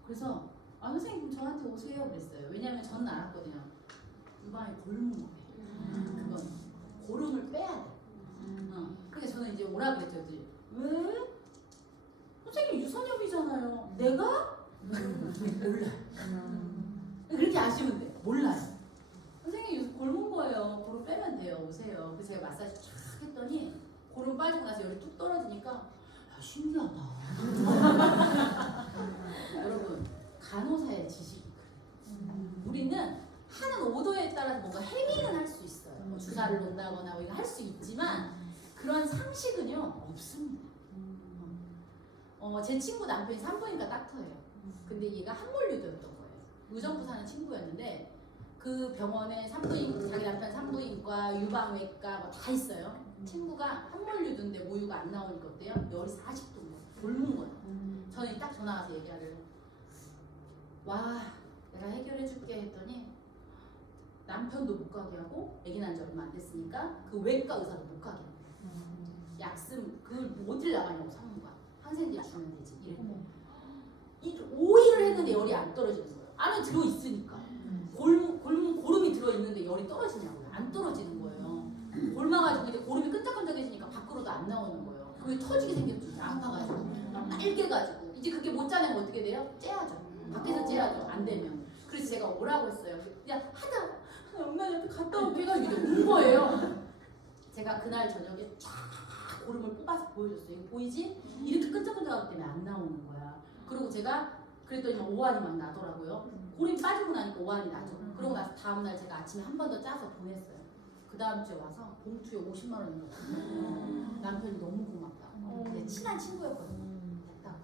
그래서 선생님 저한테 오세요 그랬어요. 왜냐면 저는 알았거든요. 유방에 골문 거예요. 그건 고름을 빼야 돼. 그래서 저는 이제 오라 그랬죠. 왜? 선생님 유선염이잖아요. 내가? 몰라요. 그렇게 아시면 돼요. 몰라요. 선생님 골문 거예요. 고름 빼면 돼요. 오세요. 그래서 제가 마사지 쫙 했더니 고름 빠지고 나서 열이 뚝 떨어지니까 신기하다. 여러분, 간호사의 지식이 그래요. 우리는 하는 오더에 따라서 뭔가 해밍은 할 수 있어요. 뭐 주사를 놓는다거나 뭐 이거 할 수 있지만 그런 상식은요 없습니다. 제 친구 남편이 산부인과 닥터예요. 근데 얘가 항몰류도였던 거예요. 의정부 사는 친구였는데 그 병원에 자기 남편 산부인과, 유방외과 뭐 다 있어요. 친구가 항몰류도인데 모유가 안 나오니까 어때요? 열이 40도인 거예요. 굶은 거예요. 저는 딱 전화 와서 얘기하래요. 와, 내가 해결해줄게 했더니 남편도 못 가게 하고 애기 난 지 얼마 안 됐으니까 그 외과 의사도 못 가게 하고 약씀 그걸 어딜 나가냐고 상무가 항생제 주면 되지 이랬고 5일을 했는데 열이 안 떨어지는 거예요. 안에 들어있으니까 골문 고름이 들어있는데 열이 떨어지냐고요. 안 떨어지는 거예요. 골마가지고 이제 고름이 끈적끈적해지니까 밖으로도 안 나오는 거예요. 그게 터지게 생겼죠. 아파가지고 빨개가지고 이제 그게 못 짜내면 어떻게 돼요? 째야죠. 밖에서 째야죠. 안 되면. 그래서 제가 오라고 했어요. 그냥 하다 엄마한테 갔다 올게 해가지고 이제 온 거예요. 제가 그날 저녁에 쫙 고름을 뽑아서 보여줬어요. 이거 보이지? 이렇게 끈적끈적하기 때문에 안 나오는 거야. 그리고 제가 그랬더니 막 오한이 막 나더라고요. 고름이 빠지고 나니까 오한이 나죠. 그러고 나서 다음날 제가 아침에 한 번 더 짜서 보냈어요. 그 다음 주에 와서 봉투에 50만 원인 거예요. 남편이 너무 고맙다. 근데 친한 친구였거든요. 됐다.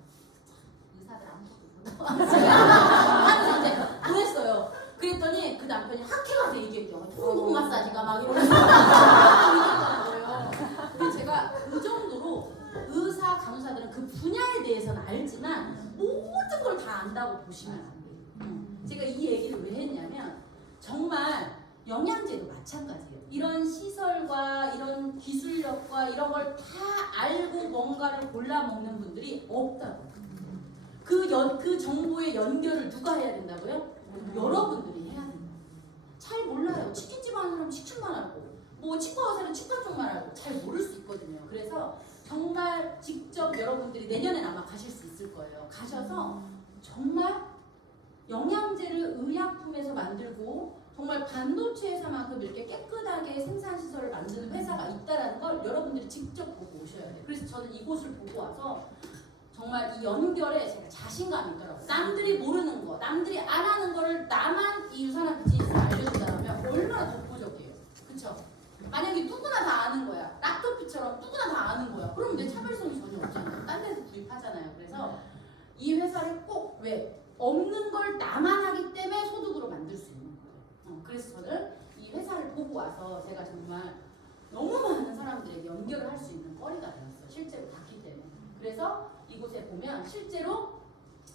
의사들 아무것도 못한다고 하면서 이제 보냈어요. 그랬더니 그 남편이 학회 가서 얘기했죠. 통곡 마사지가 막 이러면서 얘기했더라고요. 근데 제가 그 정도로 의사 간호사들은 그 분야에 대해서는 알지만 모든 걸 다 안다고 보시면 안 돼요. 제가 이 얘기를 왜 했냐면 정말 영양제도 마찬가지예요. 이런 시설과 이런 기술력과 이런 걸 다 알고 뭔가를 골라 먹는 분들이 없다고요. 그 정보의 연결을 누가 해야 된다고요? 여러분들이 해야 된다. 잘 몰라요. 치킨집 하는 사람 치킨만 알고 뭐 치과 의사는 치과 쪽만 알고 잘 모를 수 있거든요. 그래서 정말 직접 여러분들이 내년엔 아마 가실 수 있을 거예요. 가셔서 정말 영양제를 의약품에서 만들고 정말 반도체 회사만큼 이렇게 깨끗하게 생산시설을 만드는 회사가 있다는 걸 여러분들이 직접 보고 오셔야 돼요. 그래서 저는 이곳을 보고 와서 정말 이 연결에 제가 자신감이 있더라고요. 남들이 모르는 거, 남들이 안 하는 거를 나만 이 유산화 비즈니스를 알려준다면 얼마나 독보적이에요. 그쵸? 만약에 누구나 다 아는 거야. 락토피처럼 누구나 다 아는 거야. 그럼 내 차별성이 전혀 없잖아요. 딴 데서 구입하잖아요. 그래서 이 회사를 꼭 왜? 없는 걸 나만 하기 때문에 소득으로 만들 수 있는 거예요. 그래서 저는 이 회사를 보고 와서 제가 정말 너무 많은 사람들에게 연결을 할 수 있는 거리가 되었어요. 실제로 봤기 때문에. 그래서 이곳에 보면 실제로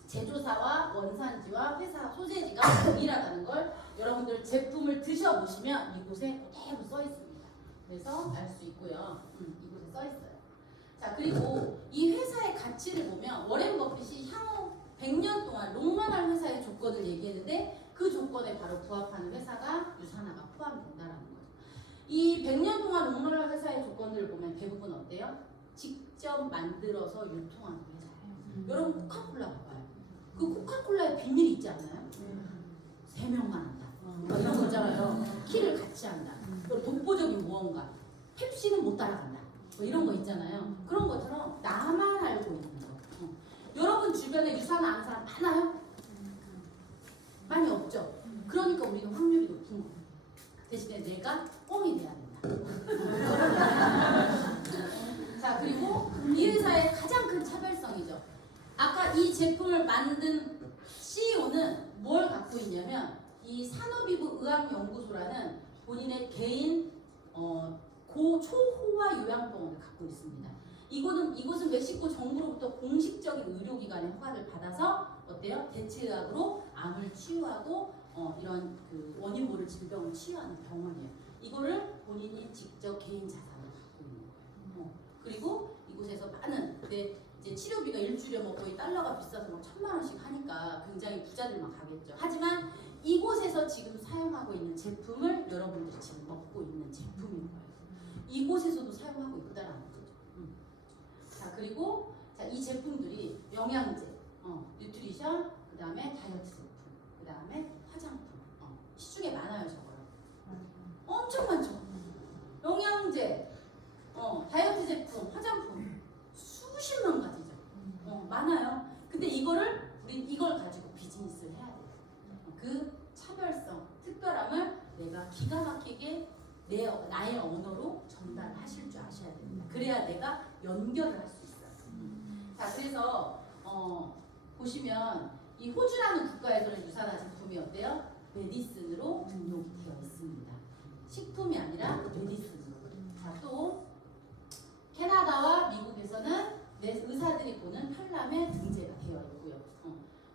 제조사와 원산지와 회사 소재지가 동일하다는 걸 여러분들 제품을 드셔보시면 이곳에 그대로 써 있습니다. 그래서 알 수 있고요. 이곳에 써 있어요. 자, 그리고 이 회사의 가치를 보면 워렌 버핏이 향후 100년 동안 롱런할 회사의 조건을 얘기했는데 그 조건에 바로 부합하는 회사가 유산화가 포함된다는 거죠. 이 100년 동안 롱런할 회사의 조건들을 보면 대부분 어때요? 직접 만들어서 유통하는 회사예요. 여러분 코카콜라 봐봐요. 그 코카콜라의 비밀이 있지 않나요? 3명만 한다. 이런 거 있잖아요. 키를 같이 한다. 그리고 독보적인 무언가. 펩시는 못 따라간다. 뭐 이런 거 있잖아요. 그런 것처럼 나만 알고 있는 거. 여러분 주변에 유산화 아는 사람 많아요? 많이 없죠? 그러니까 우리는 확률이 높은 거예요. 대신에 내가 뻥이 돼야 된다. 자, 그리고 이 회사의 가장 큰 차별성이죠. 아까 이 제품을 만든 CEO는 뭘 갖고 있냐면 이 산업이부 의학연구소라는 본인의 개인 초호화 요양병원을 갖고 있습니다. 이곳은 멕시코 정부로부터 공식적인 의료기관의 허가를 받아서 어때요? 대체의학으로 암을 치유하고 이런 그 원인 모를 질병을 치유하는 병원이에요. 이거를 본인이 직접 개인 자산을 갖고 있는 거예요. 그리고 이곳에서 많은 이제 치료비가 일주일에 뭐 거의 달러가 비싸서 막 1000만 원씩 하니까 굉장히 부자들만 가겠죠. 하지만 이곳에서 지금 사용하고 있는 제품을 여러분들이 지금 먹고 있는 제품인 거예요. 이곳에서도 사용하고 있다는 거죠. 자, 그리고 이 제품들이 영양제, 뉴트리션, 그 다음에 다이어트 제품, 그 다음에 화장품. 시중에 많아요, 저거요. 엄청 많죠. 영양제, 다이어트 제품, 화장품 수십만 가지죠. 많아요. 근데 우린 이걸 가지고 비즈니스를 해야 돼요. 그 차별성, 특별함을 내가 기가 막히게 나의 언어로 전달하실 줄 아셔야 됩니다. 그래야 내가 연결을 할 수 있어요. 자, 그래서 보시면 이 호주라는 국가에서는 유산화 제품이 어때요? 메디슨으로 등록이 되어 있습니다. 식품이 아니라 메디슨으로. 자, 또 캐나다와 미국에서는 의사들이 보는 편람에 등재가 되어 있고요.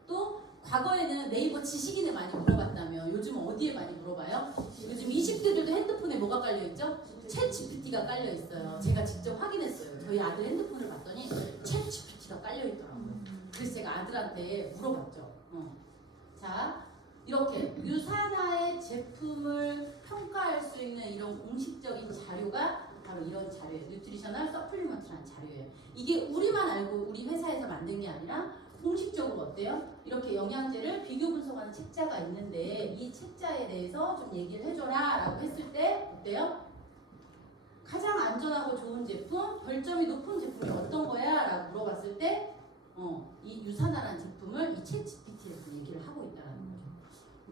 또 과거에는 네이버 지식인에 많이 물어봤다면 요즘은 어디에 많이 물어봐요? 요즘 20대들도 핸드폰에 뭐가 깔려있죠? 챗 GPT가 깔려있어요. 제가 직접 확인했어요. 저희 아들 핸드폰을 봤더니 챗 GPT가 깔려있더라고요. 그래서 제가 아들한테 물어봤죠. 자, 이렇게 유산화의 제품을 평가할 수 있는 이런 공식적인 자료가 바로 이런 자료예요. 뉴트리셔널 서플리먼트라는 자료예요. 이게 우리만 알고 우리 회사에서 만든 게 아니라 공식적으로 어때요? 이렇게 영양제를 비교 분석하는 책자가 있는데 이 책자에 대해서 좀 얘기를 해줘라 라고 했을 때 어때요? 가장 안전하고 좋은 제품, 별점이 높은 제품이 어떤 거야? 라고 물어봤을 때 이 유산화라는 제품을 이 챗 GPT에서 얘기를 하고 있다는 거죠.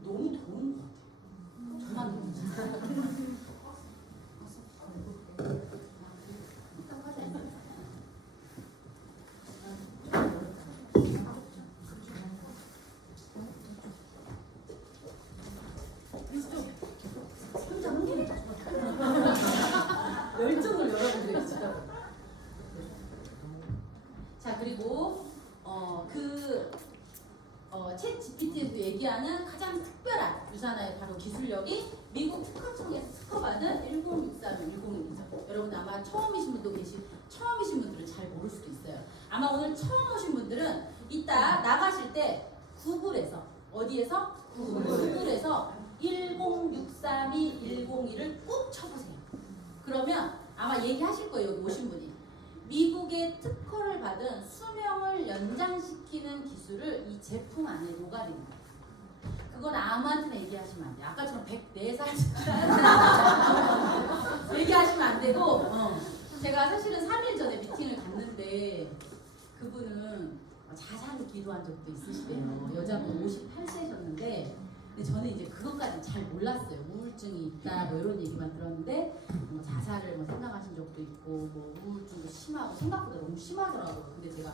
너무 더운 것 같아요. 저만 더운지. 열정을 여러분들이 주시더라고요. 자, 그리고 챗 GPT에서 얘기하는 가장 특별한 유산화의 바로 기술력이 미국 특허청에서 특허받은 1063, 10이죠. 여러분 아마 처음이신 분들은 잘 모를 수도 있어요. 아마 오늘 처음 오신 분들은 이따 나가실 때 구글에서 어디에서? 구글에서 1063이 101을 꼭 쳐보세요. 그러면 아마 얘기하실 거예요. 여기 오신 분이. 미국의 특허를 받은 수명을 연장시키는 기술을 이 제품 안에 녹아내는 거예요. 그건 아무한테나 얘기하시면 안 돼요. 아까처럼 104살 얘기하시면 안 되고 제가 사실은 3일 전에 미팅을 갔는데 그분은 자살을 기도한 적도 있으시대요. 여자분 58세셨는데 근데 저는 이제 그것까지 잘 몰랐어요. 우울증이 있다 뭐 이런 얘기만 들었는데 자살을 생각하신 적도 있고 뭐 우울증도 심하고 생각보다 너무 심하더라고요. 근데 제가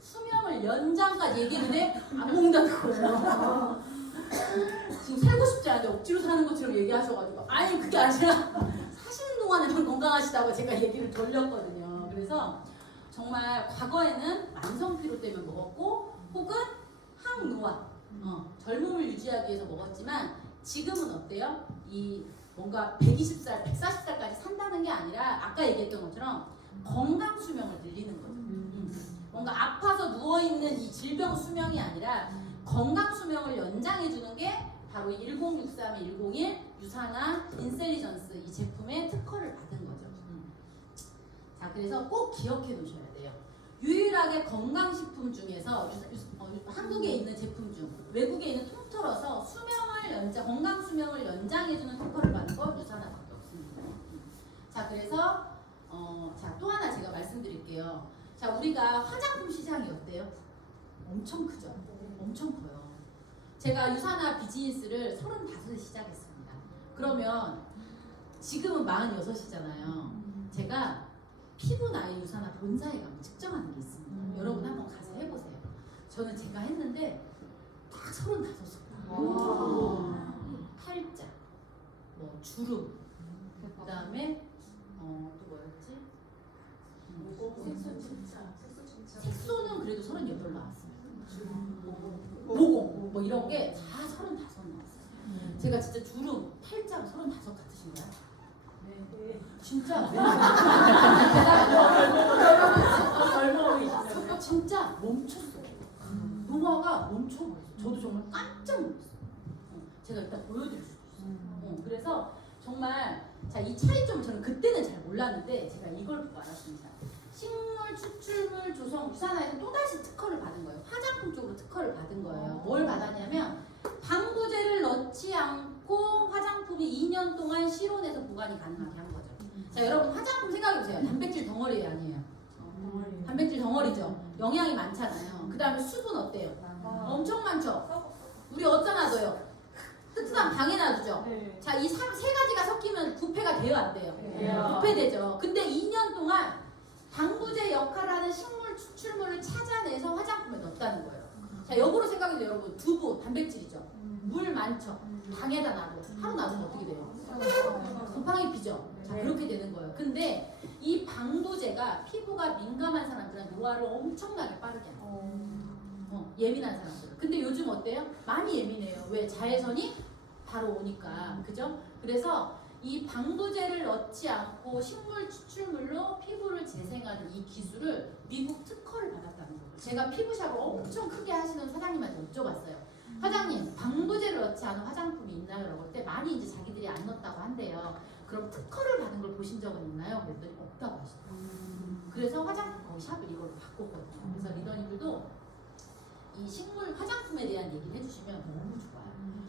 수명을 연장까지 얘기를 해 안 먹는다는 거예요. 지금 살고 싶지 않은데 억지로 사는 것처럼 얘기하셔가지고 아니 그게 아니라 사시는 동안에만 건강하시다고 제가 얘기를 돌렸거든요. 그래서 정말 과거에는 만성 피로 때문에 먹었고 혹은 항노화 젊음을 유지하기 위해서 먹었지만 지금은 어때요? 이 뭔가 120살, 140살까지 산다는 게 아니라 아까 얘기했던 것처럼 건강 수명을 늘리는 거죠. 뭔가 아파서 누워있는 이 질병 수명이 아니라 건강 수명을 연장해 주는 게 바로 1063, 101 유산화 인셀리전스 이 제품의 특허를 받은 거죠. 자, 그래서 꼭 기억해 놓으셔야 돼요. 유일하게 건강식품 중에서 한국에 있는 제품 중 외국에 있는 통틀어서 건강 수명을 연장해주는 특허를 받은 거 유산화밖에 없습니다. 자, 그래서 또 하나 제가 말씀드릴게요. 자, 우리가 화장품 시장이 어때요? 엄청 크죠? 엄청 커요. 제가 유산화 비즈니스를 35에 시작했습니다. 그러면 지금은 46이잖아요. 제가 피부 나이 유산화 본사에 가면 측정하는 게 있습니다. 여러분 한번 가서 해보세요. 저는 제가 했는데 딱 35살. 팔자, 뭐 주름, 그 다음에 또 뭐였지? 색소는 그래도 38 나왔어요. 모공 뭐 이런 게 다 35 나왔어요. 제가 진짜 주름, 팔자가 35 같으신가요? 네. 진짜? 진짜 멈췄어요. 노화가 멈춰버렸어요. 저도 정말 깜짝 놀랐어요. 제가 일단 보여드릴 수 있어요. 그래서 정말 이 차이점을 저는 그때는 잘 몰랐는데 제가 이걸 보고 알았습니다. 식물 추출물 조성 유산화에서 또다시 특허를 받은 거예요. 화장품 쪽으로 특허를 받은 거예요. 뭘 받았냐면 방부제를 넣지 않고 화장품이 2년 동안 실온에서 보관이 가능하게 한 거죠. 자, 여러분 화장품 생각해보세요. 단백질 덩어리 아니에요. 단백질 덩어리죠. 영양이 많잖아요. 그 다음에 수분 어때요? 엄청 많죠. 우리 어디다 놔둬요? 뜨뜻한 방에 놔두죠. 자, 이 세 가지가 섞이면 부패가 돼요, 안 돼요? 부패되죠. 근데 2년 동안 방부제 역할을 하는 식물 추출물을 찾아내서 화장품에 넣었다는 거예요. 자, 역으로 생각해도 여러분 두부 단백질이죠. 물 많죠. 방에다 놔둬. 하루 놔두면 어떻게 돼요? 곰팡이 피죠. 자, 그렇게 되는 거예요. 근데 이 방부제가 피부가 민감한 사람들은 노화를 엄청나게 빠르게 해요. 예민한 사람들. 근데 요즘 어때요? 많이 예민해요. 왜? 자외선이 바로 오니까. 그죠? 그래서 이 방부제를 넣지 않고 식물 추출물로 피부를 재생하는 이 기술을 미국 특허를 받았다는 거예요. 제가 피부샵을 엄청 크게 하시는 사장님한테 여쭤봤어요. 화장님, 방부제를 넣지 않은 화장품이 있나요? 라고 할 때 많이 이제 자기들이 안 넣었다고 한대요. 그럼 특허를 받은 걸 보신 적은 있나요? 그랬더니 없다고 하시더라고요. 그래서 화장품 거기 샵을 이걸로 바꿨거든요. 그래서 리더님들도 이 식물 화장품에 대한 얘기를 해주시면 너무 좋아요.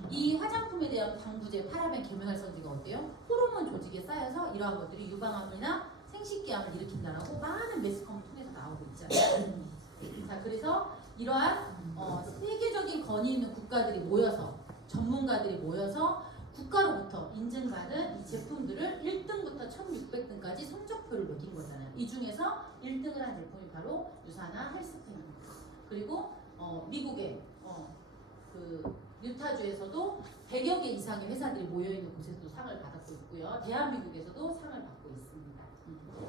이 화장품에 대한 방부제, 파라벤, 계면활성제가 어때요? 호르몬 조직에 쌓여서 이러한 것들이 유방암이나 생식기암을 일으킨다라고 많은 매스컴을 통해서 나오고 있잖아요. 자, 그래서 이러한 세계적인 권위 있는 국가들이 모여서 전문가들이 모여서 국가로부터 인증받은 이 제품들을 1등부터 1600등까지 성적표를 매긴 거잖아요. 이 중에서 1등을 한 제품이 바로 유사나 헬스템입니다. 그리고 미국의 그 유타주에서도 100여 개 이상의 회사들이 모여있는 곳에서도 상을 받았고 있고요. 대한민국에서도 상을 받고 있습니다.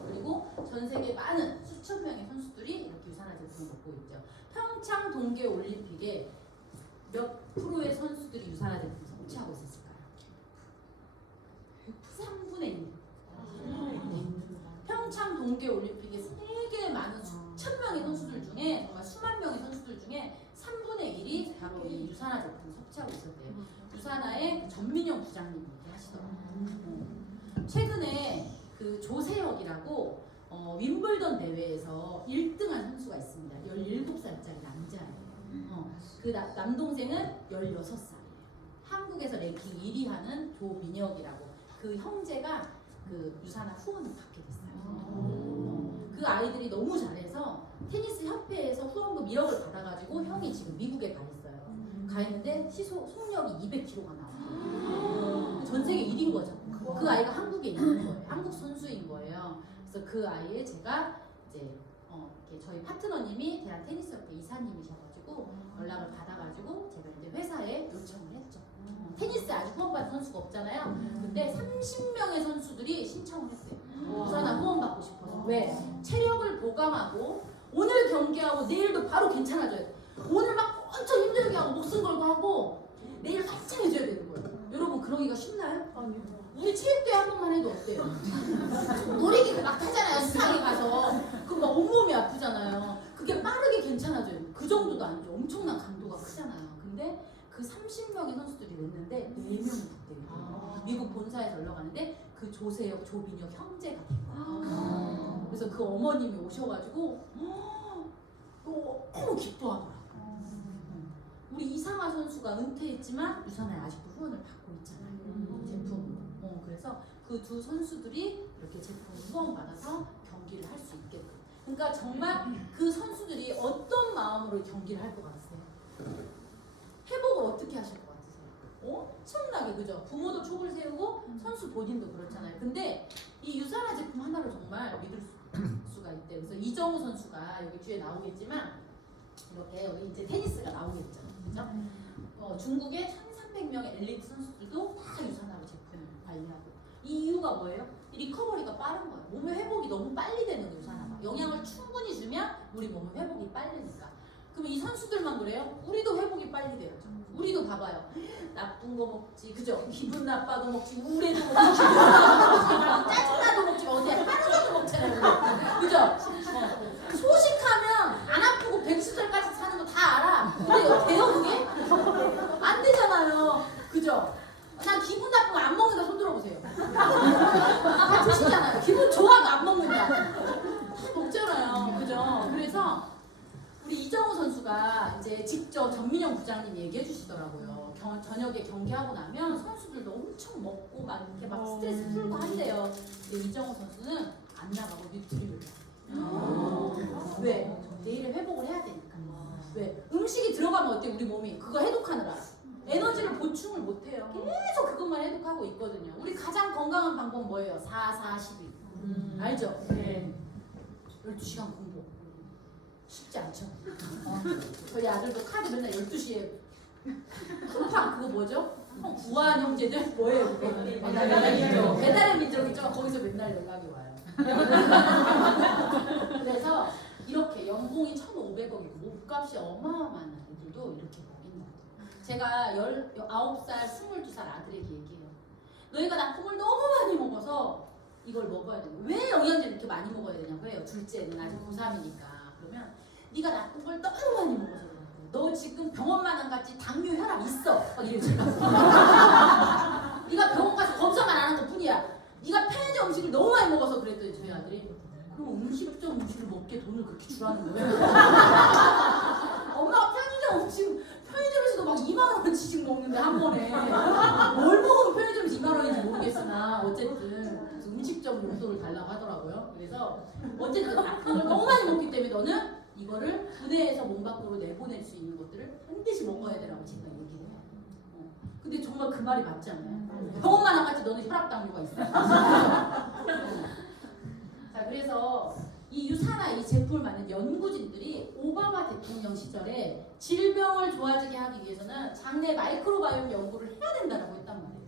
그리고 전 세계 많은 수천 명의 선수들이 이렇게 유산화 제품을 먹고 있죠. 평창 동계 올림픽에 몇 프로의 선수들이 유산화 제품을 섭취하고 있었을까요? 3분의 1. 네. 평창 동계 올림픽에 세계의 많은 수천 명의 선수들 중에 정말 수만 명의 선수들 중에 3분의 1이 바로 이 유산화 제품을 섭취하고 있었대요. 유산화의 전민영 부장님이 이렇게 하시더라고요. 최근에 그 조세혁이라고 윈블던 대회에서 1등한 선수가 있습니다. 17살짜리 남자예요. 그 남동생은 16살이에요. 한국에서 랭킹 1위 하는 조민혁이라고 그 형제가 그 유산화 후원을 받게 됐어요. 그 아이들이 너무 잘해서 테니스 협회에서 후원금 1억을 받아가지고 형이 지금 미국에 가 있어요. 가 있는데 속력이 200km가 나와요. 전 세계 1위인 거죠. 그 아이가 한국에 있는 거예요. 한국 선수인 거예요. 그래서 그 아이의 제가 이제 이렇게 저희 파트너님이 대한 테니스협회 이사님이셔가지고 연락을 받아가지고 제가 이제 회사에 요청을 했죠. 테니스에 아직 후원받은 선수가 없잖아요. 근데 30명의 선수들이 신청을 했어요. 유산화 후원받고 싶어서. 왜? 체력을 보강하고 오늘 경기하고 내일도 바로 괜찮아져요. 오늘 막 엄청 힘들게 하고 목숨 걸고 하고 내일 화창해져야 되는 거예요. 여러분 그러기가 쉽나요? 아니요. 우리 체육대회 한 번만 해도 어때요? 놀이기구 막 타잖아요. 수상에 가서. 그럼 막 온몸이 아프잖아요. 그게 빠르게 괜찮아져요. 그 정도도 아니죠. 엄청난 강도가 크잖아요. 근데 그 30명의 선수들이 냈는데 4명이 됐대요. 미국 본사에서 올라가는데 그 조세혁, 조민혁 형제가 된 거예요. 그래서 그 어머님이 오셔가지고 너무 기뻐하더라고요. 우리 이상화 선수가 은퇴했지만 유산화에 아직도 후원을 받고 있잖아요. 제품으로. 그래서 그 두 선수들이 이렇게 제품을 후원받아서 경기를 할 수 있게끔. 그러니까 정말 그 선수들이 어떤 마음으로 경기를 할 것 같으세요? 회복을 어떻게 하실 것 같으세요? 엄청나게 그죠? 부모도 촉을 세우고 선수 본인도 그렇잖아요. 근데 이 유산화 제품 하나로 정말 믿을 수가 있대요. 그래서 이정우 선수가 여기 뒤에 나오겠지만 이렇게 여기 이제 테니스가 나오겠죠. 그죠? 중국의 1,300명의 엘리트 선수들도 다 유산화로 제품을 관리하고. 이 이유가 뭐예요? 이 리커버리가 빠른 거예요. 몸의 회복이 너무 빨리 되는 거예요. 유산화가. 영양을 충분히 주면 우리 몸의 회복이 빠르니까. 그럼 이 선수들만 그래요? 우리도 회복이 빨리 돼요. 우리도 봐봐요. 나쁜 거 먹지, 그죠? 기분 나빠도 먹지, 우울해도 먹지, 짜증나도 먹지, 어디 하루도 먹잖아요. 그죠? 소식하면 안 아프고 100수절까지 사는 거 다 알아. 근데 돼요 그게? 안 되잖아요. 그죠? 난 기분 나쁘면 안 먹는다 손 들어보세요. 다 드시잖아요. 기분 좋아도 안 먹는다. 다 먹잖아요. 그죠? 그래서 우리 이정우 선수가 이제 직접 전민영 부장님이 얘기해 주시더라고요. 저녁에 경기하고 나면 선수들도 엄청 먹고 막 이렇게 막 스트레스 풀고 한대요. 근데 이정우 선수는 안 나가고 뉴트리를 해요. 왜? 내일에 회복을 해야 되니까. 왜? 음식이 들어가면 어때 우리 몸이? 그거 해독하느라 에너지를 보충을 못해요. 계속 그것만 해독하고 있거든요. 우리 가장 건강한 방법은 뭐예요? 4, 4, 12. 알죠? 네. 12시간 공부. 쉽지 않죠? 저희 아들도 카드 맨날 12시에 쿠팡 그거 뭐죠? 구한 형제들 뭐예요? 그거? 배달의 민족이죠? 거기서 맨날 연락이 와요. 그래서 이렇게 연봉이 1,500억이고 몸값이 어마어마한 아이들도 이렇게 먹인다. 제가 19살, 22살 아들에게 얘기해요. 너희가 나쁨을 너무 많이 먹어서 이걸 먹어야 돼. 왜 영양제 이렇게 많이 먹어야 되냐고 해요. 둘째는 아직 고3이니까. 그러면 네가 나쁜 걸 너무 많이 먹어서 그래. 너 지금 병원만 안 갔지 당뇨 혈압 있어. 막 이러지. 네가 병원 가서 검사만 안 한 것뿐이야. 네가 편의점 음식을 너무 많이 먹어서 그랬더니 저희 아들이 그럼 음식점 음식을 먹게 돈을 그렇게 주라는 거예요. 엄마가 편의점에서도 막 2만 원치씩 먹는데 한 번에 뭘 먹으면 편의점에서 2만 원인지 모르겠으나 어쨌든 음식점 용돈을 달라고 하더라고요. 그래서 어쨌든 그걸 너무 많이 먹기 때문에 너는 이거를 분해해서 몸 밖으로 내보낼 수 있는 것들을 반드시 먹어야 되라고 제가 얘기를 해요. 근데 정말 그 말이 맞지 않나요? 병원만 안 갔지 너는 혈압당뇨가 있어. 자, 그래서 이 유산화 이 제품을 만든 연구진들이 오바마 대통령 시절에 질병을 좋아지게 하기 위해서는 장내 마이크로바이옴 연구를 해야 된다고 했단 말이에요.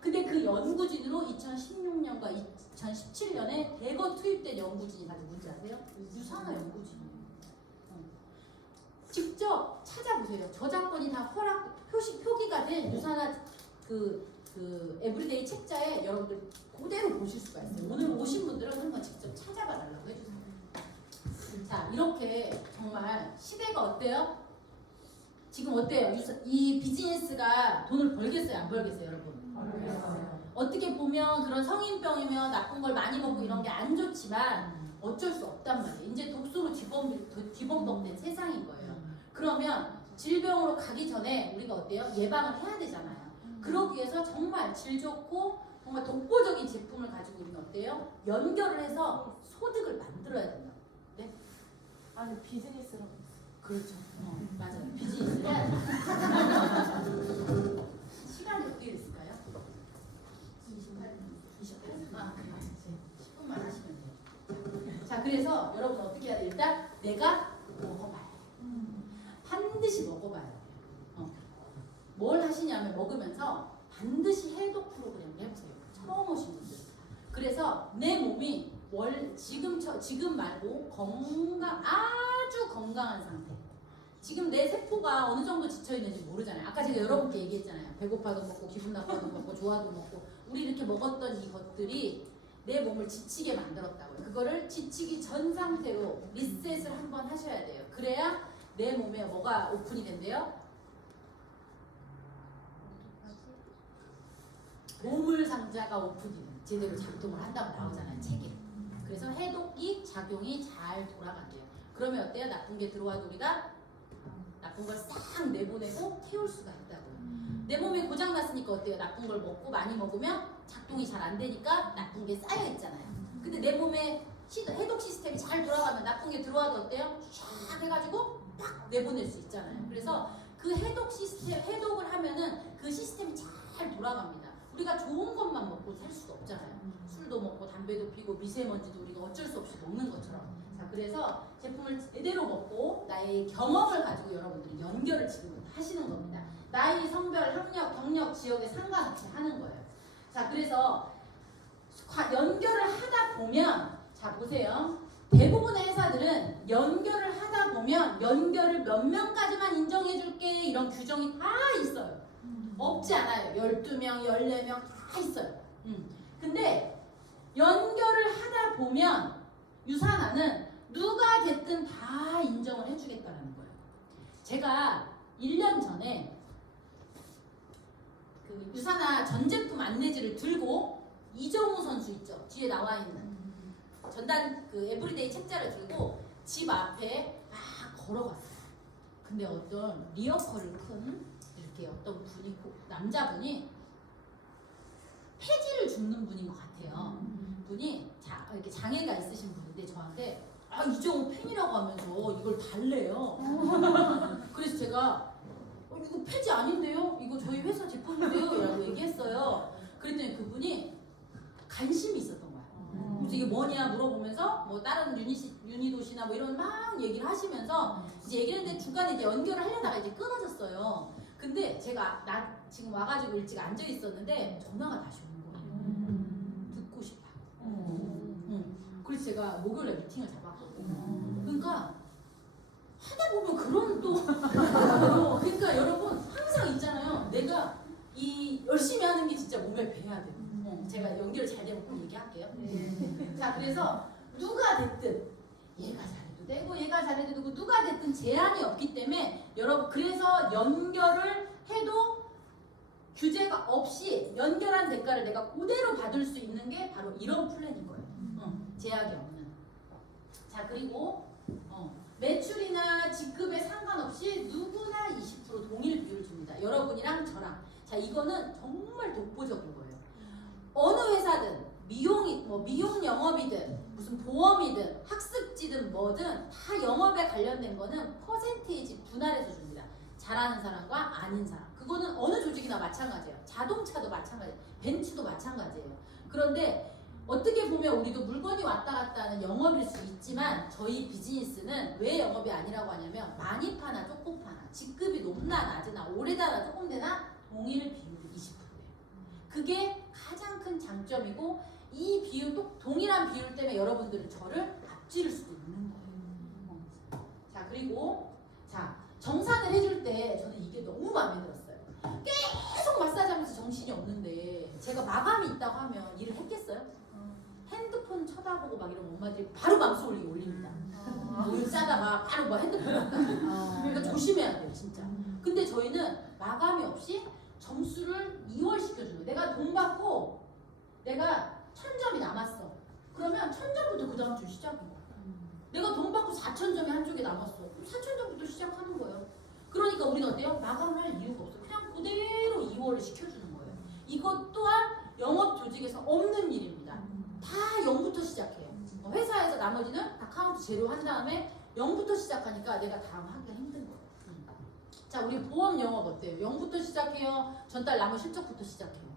근데 그 연구진으로 2016년과 2017년에 대거 투입된 연구진이 다들 뭔지 아세요? 유산화 연구진이에요. 직접 찾아보세요. 저작권이 다 표기가 된 유산화 그 에브리데이 책자에 여러분들 그대로 보실 수가 있어요. 오늘 오신 분들은 한번 직접 찾아봐 달라고 해주세요. 자, 이렇게 정말 시대가 어때요? 지금 어때요? 이 비즈니스가 돈을 벌겠어요? 안 벌겠어요, 여러분? 벌겠어요. 어떻게 보면 그런 성인병이면 나쁜 걸 많이 먹고 이런 게 안 좋지만 어쩔 수 없단 말이에요. 이제 독소로 뒤범벅된 세상인 거예요. 그러면 질병으로 가기 전에 우리가 어때요? 예방을 해야 되잖아요. 그러기 위해서 정말 질 좋고 정말 독보적인 제품을 가지고 있는 어때요? 연결을 해서 소득을 만들어야 된다. 네? 아니 비즈니스라고. 그렇죠. 맞아요. 비즈니스를 해야 돼요. 시간이 어떻게 됐을까요? 28분. 아, 그래요. 10분만 하시면 돼요. 자, 그래서 여러분 어떻게 해야 돼요? 일단 내가 먹어봐요. 반드시 먹어봐야 돼요. 뭘 하시냐면 먹으면서 반드시 해독 프로그램을 해보세요. 처음 오신 분들. 그래서 내 몸이 지금 말고 아주 건강한 상태. 지금 내 세포가 어느 정도 지쳐있는지 모르잖아요. 아까 제가 여러분께 얘기했잖아요. 배고파도 먹고 기분 나빠도 먹고 좋아도 먹고 우리 이렇게 먹었던 이것들이 내 몸을 지치게 만들었다고요. 그거를 지치기 전 상태로 리셋을 한번 하셔야 돼요. 그래야 내 몸에 뭐가 오픈이 된대요? 보물상자가 오픈이 돼. 제대로 작동을 한다고 나오잖아요. 책에. 그래서 해독기 작용이 잘 돌아간대요. 그러면 어때요? 나쁜 게 들어와도 우리가 나쁜 걸 싹 내보내고 태울 수가 있다고요. 내 몸이 고장났으니까 어때요? 나쁜 걸 먹고 많이 먹으면 작동이 잘 안 되니까 나쁜 게 쌓여 있잖아요. 근데 내 몸에 해독 시스템이 잘 돌아가면 나쁜 게 들어와도 어때요? 쫙 해가지고 팍 내보낼 수 있잖아요. 그래서 그 해독을 하면은 그 시스템이 잘 돌아갑니다. 우리가 좋은 것만 먹고 살 수가 없잖아요. 술도 먹고 담배도 피고 미세먼지도 우리가 어쩔 수 없이 먹는 것처럼. 자, 그래서 제품을 제대로 먹고 나의 경험을 가지고 여러분들이 연결을 지금 하시는 겁니다. 나이, 성별, 학력, 경력, 지역에 상관없이 하는 거예요. 자, 그래서 연결을 하다 보면 자, 보세요. 대부분의 회사들은 연결을 하다 보면 연결을 몇 명까지만 인정해줄게 이런 규정이 다 있어요. 없지 않아요. 12명, 14명 다 있어요. 근데 연결을 하다 보면 유산화는 누가 됐든 다 인정을 해주겠다는 거예요. 제가 1년 전에 그 유산화 전 제품 안내지를 들고 이정우 선수 있죠. 뒤에 나와 있는 전단 그 에브리데이 책자를 들고 집 앞에 막 걸어갔어요. 근데 어떤 리어커를 큰 이렇게 어떤 분이 남자분이 폐지를 줍는 분인 것 같아요. 분이 이렇게 장애가 있으신 분인데 저한테 이정우 팬이라고 하면서 이걸 달래요. 그래서 제가 이거 폐지 아닌데요? 이거 저희 회사 제품인데요? 라고 얘기했어요. 그랬더니 그분이 관심이 있었던 거예요. 그래서 이게 뭐냐 물어보면서 뭐 다른 유니도시나 뭐 이런 막 얘기를 하시면서 이제 얘기를 했는데 중간에 이제 연결을 하려다가 이제 끊어졌어요. 근데 제가 지금 와가지고 일찍 앉아 있었는데 전화가 다시 오는 거예요. 듣고 싶다. 그래서 제가 목요일에 미팅을 잡았거든요. 그러니까 하다 보면 그런 또 그러니까 여러분 항상 있잖아요. 내가 이 열심히 하는 게 진짜 몸에 배야 돼요. 제가 연결 잘 되면 꼭 얘기할게요. 자, 그래서 누가 됐든 얘가 잘해도 되고 얘가 잘해도 되고 누가 됐든 제한이 없기 때문에 여러분 그래서 연결을 해도 규제가 없이 연결한 대가를 내가 그대로 받을 수 있는 게 바로 이런 플랜인 거예요. 제약이 없는. 자 그리고 매출이나 직급에 상관없이 누구나 20% 동일 비율을 줍니다. 여러분이랑 저랑. 자 이거는 정말 독보적인 거예요. 어느 회사든 미용 영업이든 무슨 보험이든 학습지든 뭐든 다 영업에 관련된 거는 퍼센테이지 분할해서 줍니다. 잘하는 사람과 아닌 사람. 그거는 어느 조직이나 마찬가지예요. 자동차도 마찬가지예요. 벤츠도 마찬가지예요. 그런데 어떻게 보면 우리도 물건이 왔다 갔다 하는 영업일 수 있지만 저희 비즈니스는 왜 영업이 아니라고 하냐면 많이 파나 조금 파나 직급이 높나 낮으나 오래다나 조금 되나 동일 비율이 20%예요. 그게 가장 큰 장점이고 이 비율 동일한 비율 때문에 여러분들은 저를 앞지를 수도 있는 거예요. 자 그리고 자 정산을 해줄 때 저는 이게 너무 마음에 들었어요. 계속 마사지하면서 정신이 없는데 제가 마감이 있다고 하면 일을 했겠어요? 핸드폰 쳐다보고 막 이런 엄마들이 바로 망수 올립니다. 뭐 싸다가 바로 뭐 핸드폰 갖다. 그러니까 조심해야 돼요 진짜. 근데 저희는 마감이 없이 점수를 2월 시켜주는 거예요. 내가 돈 받고 내가 1000점이 남았어. 그러면 1000점부터 그 다음 주 시작인 거야. 내가 돈 받고 4000점이 한쪽에 남았어. 4000점부터 시작하는 거예요. 그러니까 우리는 어때요? 마감할 이유가 없어. 그냥 그대로 2월을 시켜주는 거예요. 이것 또한 영업 조직에서 없는 일입니다. 다 0부터 시작해요. 회사에서 나머지는 다 카운트 제로 한 다음에 0부터 시작하니까 내가 다음 하기가 힘든 거예요. 자, 우리 보험 영업 어때요? 0부터 시작해요? 전달 남은 실적부터 시작해요.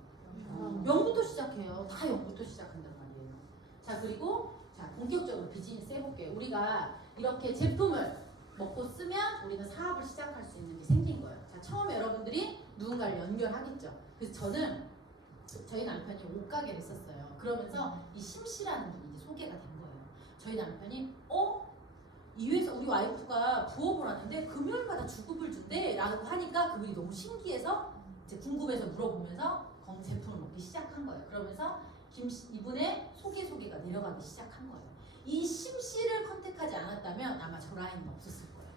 0부터 시작해요. 다 0부터 시작한단 말이에요. 자, 그리고 자 본격적으로 비즈니스 해볼게요. 우리가 이렇게 제품을 먹고 쓰면 우리는 사업을 시작할 수 있는 게 생긴 거예요. 자, 처음에 여러분들이 누군가를 연결하겠죠. 그래서 저희 남편이 옷가게를 했었어요. 그러면서 이 심씨라는 분이 이제 소개가 된 거예요. 저희 남편이 이 회사 우리 와이프가 부업을 하는데 금요일마다 주급을 준대 라고 하니까 그분이 너무 신기해서 이제 궁금해서 물어보면서 제품을 먹기 시작한 거예요. 그러면서 이분의 소개가 내려가기 시작한 거예요. 이 심씨를 컨택하지 않았다면 아마 저 라인은 없었을 거예요.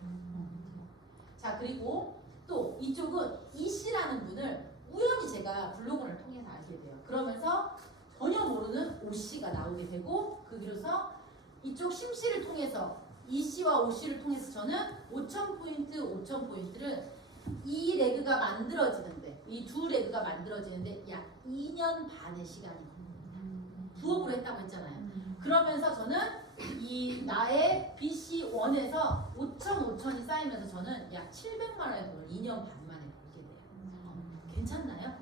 자 그리고 또 이쪽은 이씨라는 분을 우연히 제가 블로그를 통해서 알게 돼요. 그러면서 전혀 모르는 오씨가 나오게 되고 그래서 이쪽 심씨를 통해서 이씨와 오씨를 통해서 저는 5,000포인트를 이 레그가 만들어지는데 이 두 레그가 만들어지는데 약 2년 반의 시간이 걸립니다. 부업으로 했다고 했잖아요. 그러면서 저는 이 나의 BC1에서 5,000이 쌓이면서 저는 약 700만 원의 돈을 2년 반 만에 벌게 돼요. 괜찮나요?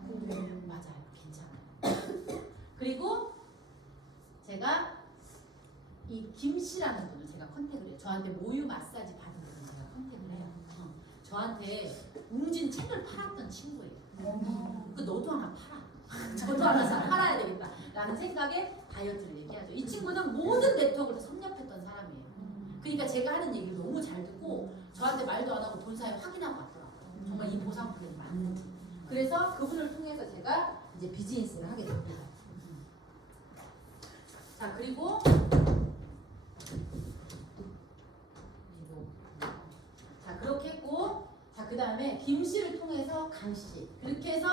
맞아요. 괜찮아요. 그리고 제가 이 김씨라는 분을 제가 컨택을 해요. 저한테 모유 마사지 받은 분을 제가 컨택을 해요. 저한테 웅진 책을 팔았던 친구예요. 그 너도 하나 팔아. 저도 하나 팔아야 되겠다. 라는 생각에 다이어트를 얘기하죠. 이 친구는 모든 네트워크를 섭렵했던 사람이에요. 그러니까 제가 하는 얘기를 너무 잘 듣고 저한테 말도 안 하고 본사에 확인하고 왔더라고요. 정말 이 보상 플랜이 맞는지. 그래서 그분을 통해서 제가 이제 비즈니스를 하게 됩니다. 자 그리고 자 그렇게 했고 자 그 다음에 김씨를 통해서 강씨 그렇게 해서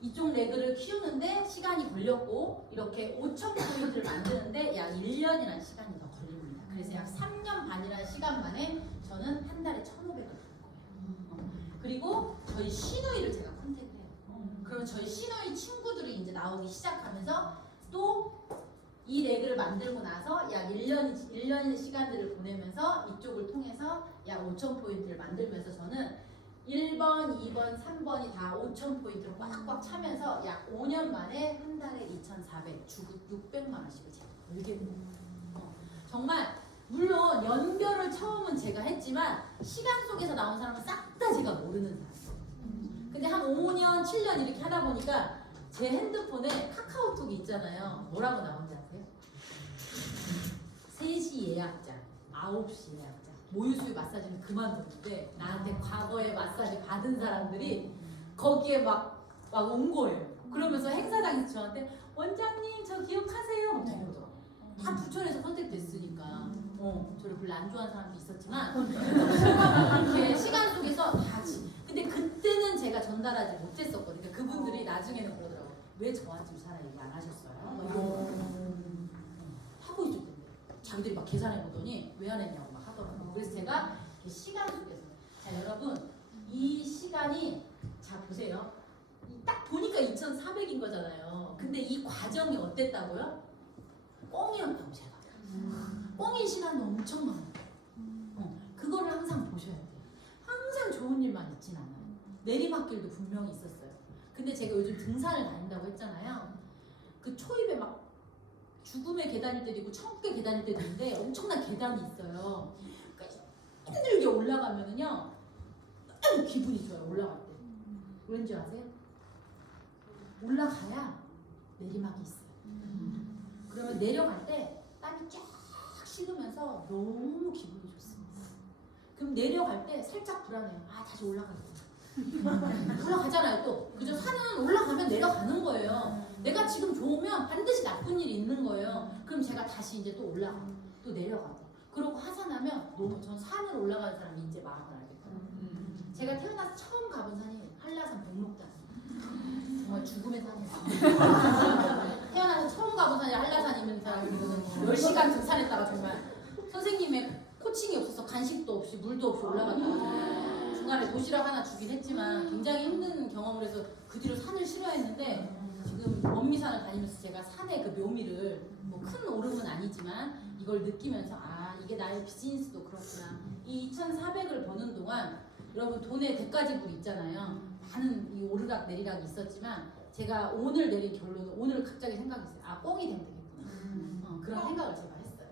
이쪽 레그를 키우는데 시간이 걸렸고 이렇게 5,000포인트를 만드는데 약 1년이라는 시간이 더 걸립니다. 그래서 약 3년 반이라는 시간 만에 저는 한 달에 1,500을 버는 거예요. 그리고 저희 시누이를 제가 컨택을 해요. 그러면 저희 시누이 친구들이 이제 나오기 시작하면서 또 이 레그를 만들고 나서 약 1년의 시간들을 보내면서 이쪽을 통해서 약 5,000포인트를 만들면서 저는 1번, 2번, 3번이 다 5,000포인트로 꽉꽉 차면서 약 5년 만에 한 달에 2,400, 주급 600만 원씩을 제가 벌게 돼요. 정말 물론 연결을 처음은 제가 했지만 시간 속에서 나온 사람은 싹 다 제가 모르는 사람이에요. 근데 한 5년, 7년 이렇게 하다 보니까 제 핸드폰에 카카오톡이 있잖아요. 뭐라고 나오는지 아세요? 3시 예약자, 9시 예약자. 모유수유 마사지는 그만뒀는데 나한테 과거에 마사지 받은 사람들이 거기에 막 온 거예요. 그러면서 행사장에서 저한테 원장님 저 기억하세요? 막 이러더라고요. 다 부천에서 선택됐으니까. 저를 별로 안 좋아하는 사람도 있었지만 이렇게 시간 속에서 다 근데 그때는 제가 전달하지 못했었거든요. 그러니까 그분들이 나중에는 그러더라고요. 왜 저한테 유산을 얘기 안 하셨어요? 막 이런 거 하고 있을 텐데 자기들이 막 계산해 보더니 왜 안 했냐고 막 하더라고요. 그래서 제가 이렇게 시간 속에서 자 여러분 이 시간이 자 보세요. 딱 보니까 2,400인 거잖아요. 근데 이 과정이 어땠다고요? 꽁이었다고 제가. 꽁인 시간도 엄청 많아요. 그거를 항상 보셔야 돼요. 항상 좋은 일만 있진 않아요. 내리막길도 분명히 있었어요. 근데 제가 요즘 등산을 다닌다고 했잖아요. 그 초입에 막 죽음의 계단일 때도 있고 천국의 계단일 때도 있는데 엄청난 계단이 있어요. 그러니까 힘들게 올라가면은요 너무 기분이 좋아요. 올라갈 때. 왠지 아세요? 올라가야 내리막이 있어요. 그러면 내려갈 때 땀이 쫙 식으면서 너무 기분이 좋습니다. 그럼 내려갈 때 살짝 불안해요. 아 다시 올라가겠다. 올라가잖아요 또. 그죠? 산은 올라가면 내려가는 거예요. 내가 지금 좋으면 반드시 나쁜 일이 있는 거예요. 그럼 제가 다시 이제 또 올라가고 또 내려가고 그러고 하산하면 너무 전 산을 올라가는 사람이 이제 마음을 알겠거든요. 제가 태어나서 처음 가본 산이 한라산 백록단. 정말 죽음의 산이에요. 태어나서 처음 가본 산이 한라산이면 사람이거든요. 10시간 등산했다가 정말 선생님의 코칭이 없어서 간식도 없이 물도 없이 올라갔다가 중간에 도시락 하나 주긴 했지만 굉장히 힘든 경험을 해서 그 뒤로 산을 싫어했는데 지금 원미산을 다니면서 제가 산의 그 묘미를 뭐 큰 오름은 아니지만 이걸 느끼면서 아 이게 나의 비즈니스도 그렇구나. 이 2,400을 버는 동안 여러분 돈의 대가지불이 있잖아요. 많은 이 오르락 내리락이 있었지만 제가 오늘 내린 결론은 오늘 갑자기 생각했어요. 아 뻥이 되면 되겠구나. 그런 생각을 제가 했어요.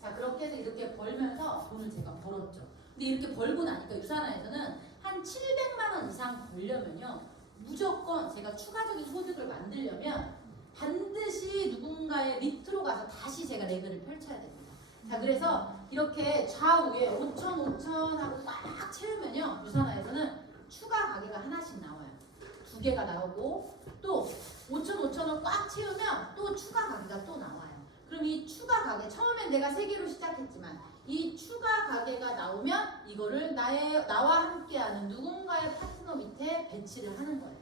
자 그렇게 해서 이렇게 벌면서 돈을 제가 벌었죠. 근데 이렇게 벌고 나니까 유산화에서는 한 700만 원 이상 벌려면요 무조건 제가 추가적인 소득을 만들려면 반드시 누군가의 밑으로 가서 다시 제가 레그를 펼쳐야 됩니다. 자 그래서 이렇게 좌우에 5,000 하고 꽉 채우면요 유산화에서는 추가 가게가 하나씩 나와요. 2개가 나오고 또 5,000원 꽉 채우면 또 추가 가게가 또 나와요. 그럼 이 추가 가게 처음엔 내가 3개로 시작했지만 이 추가 가게가 나오면 이거를 나와 함께하는 누군가의 파트너 밑에 배치를 하는 거예요.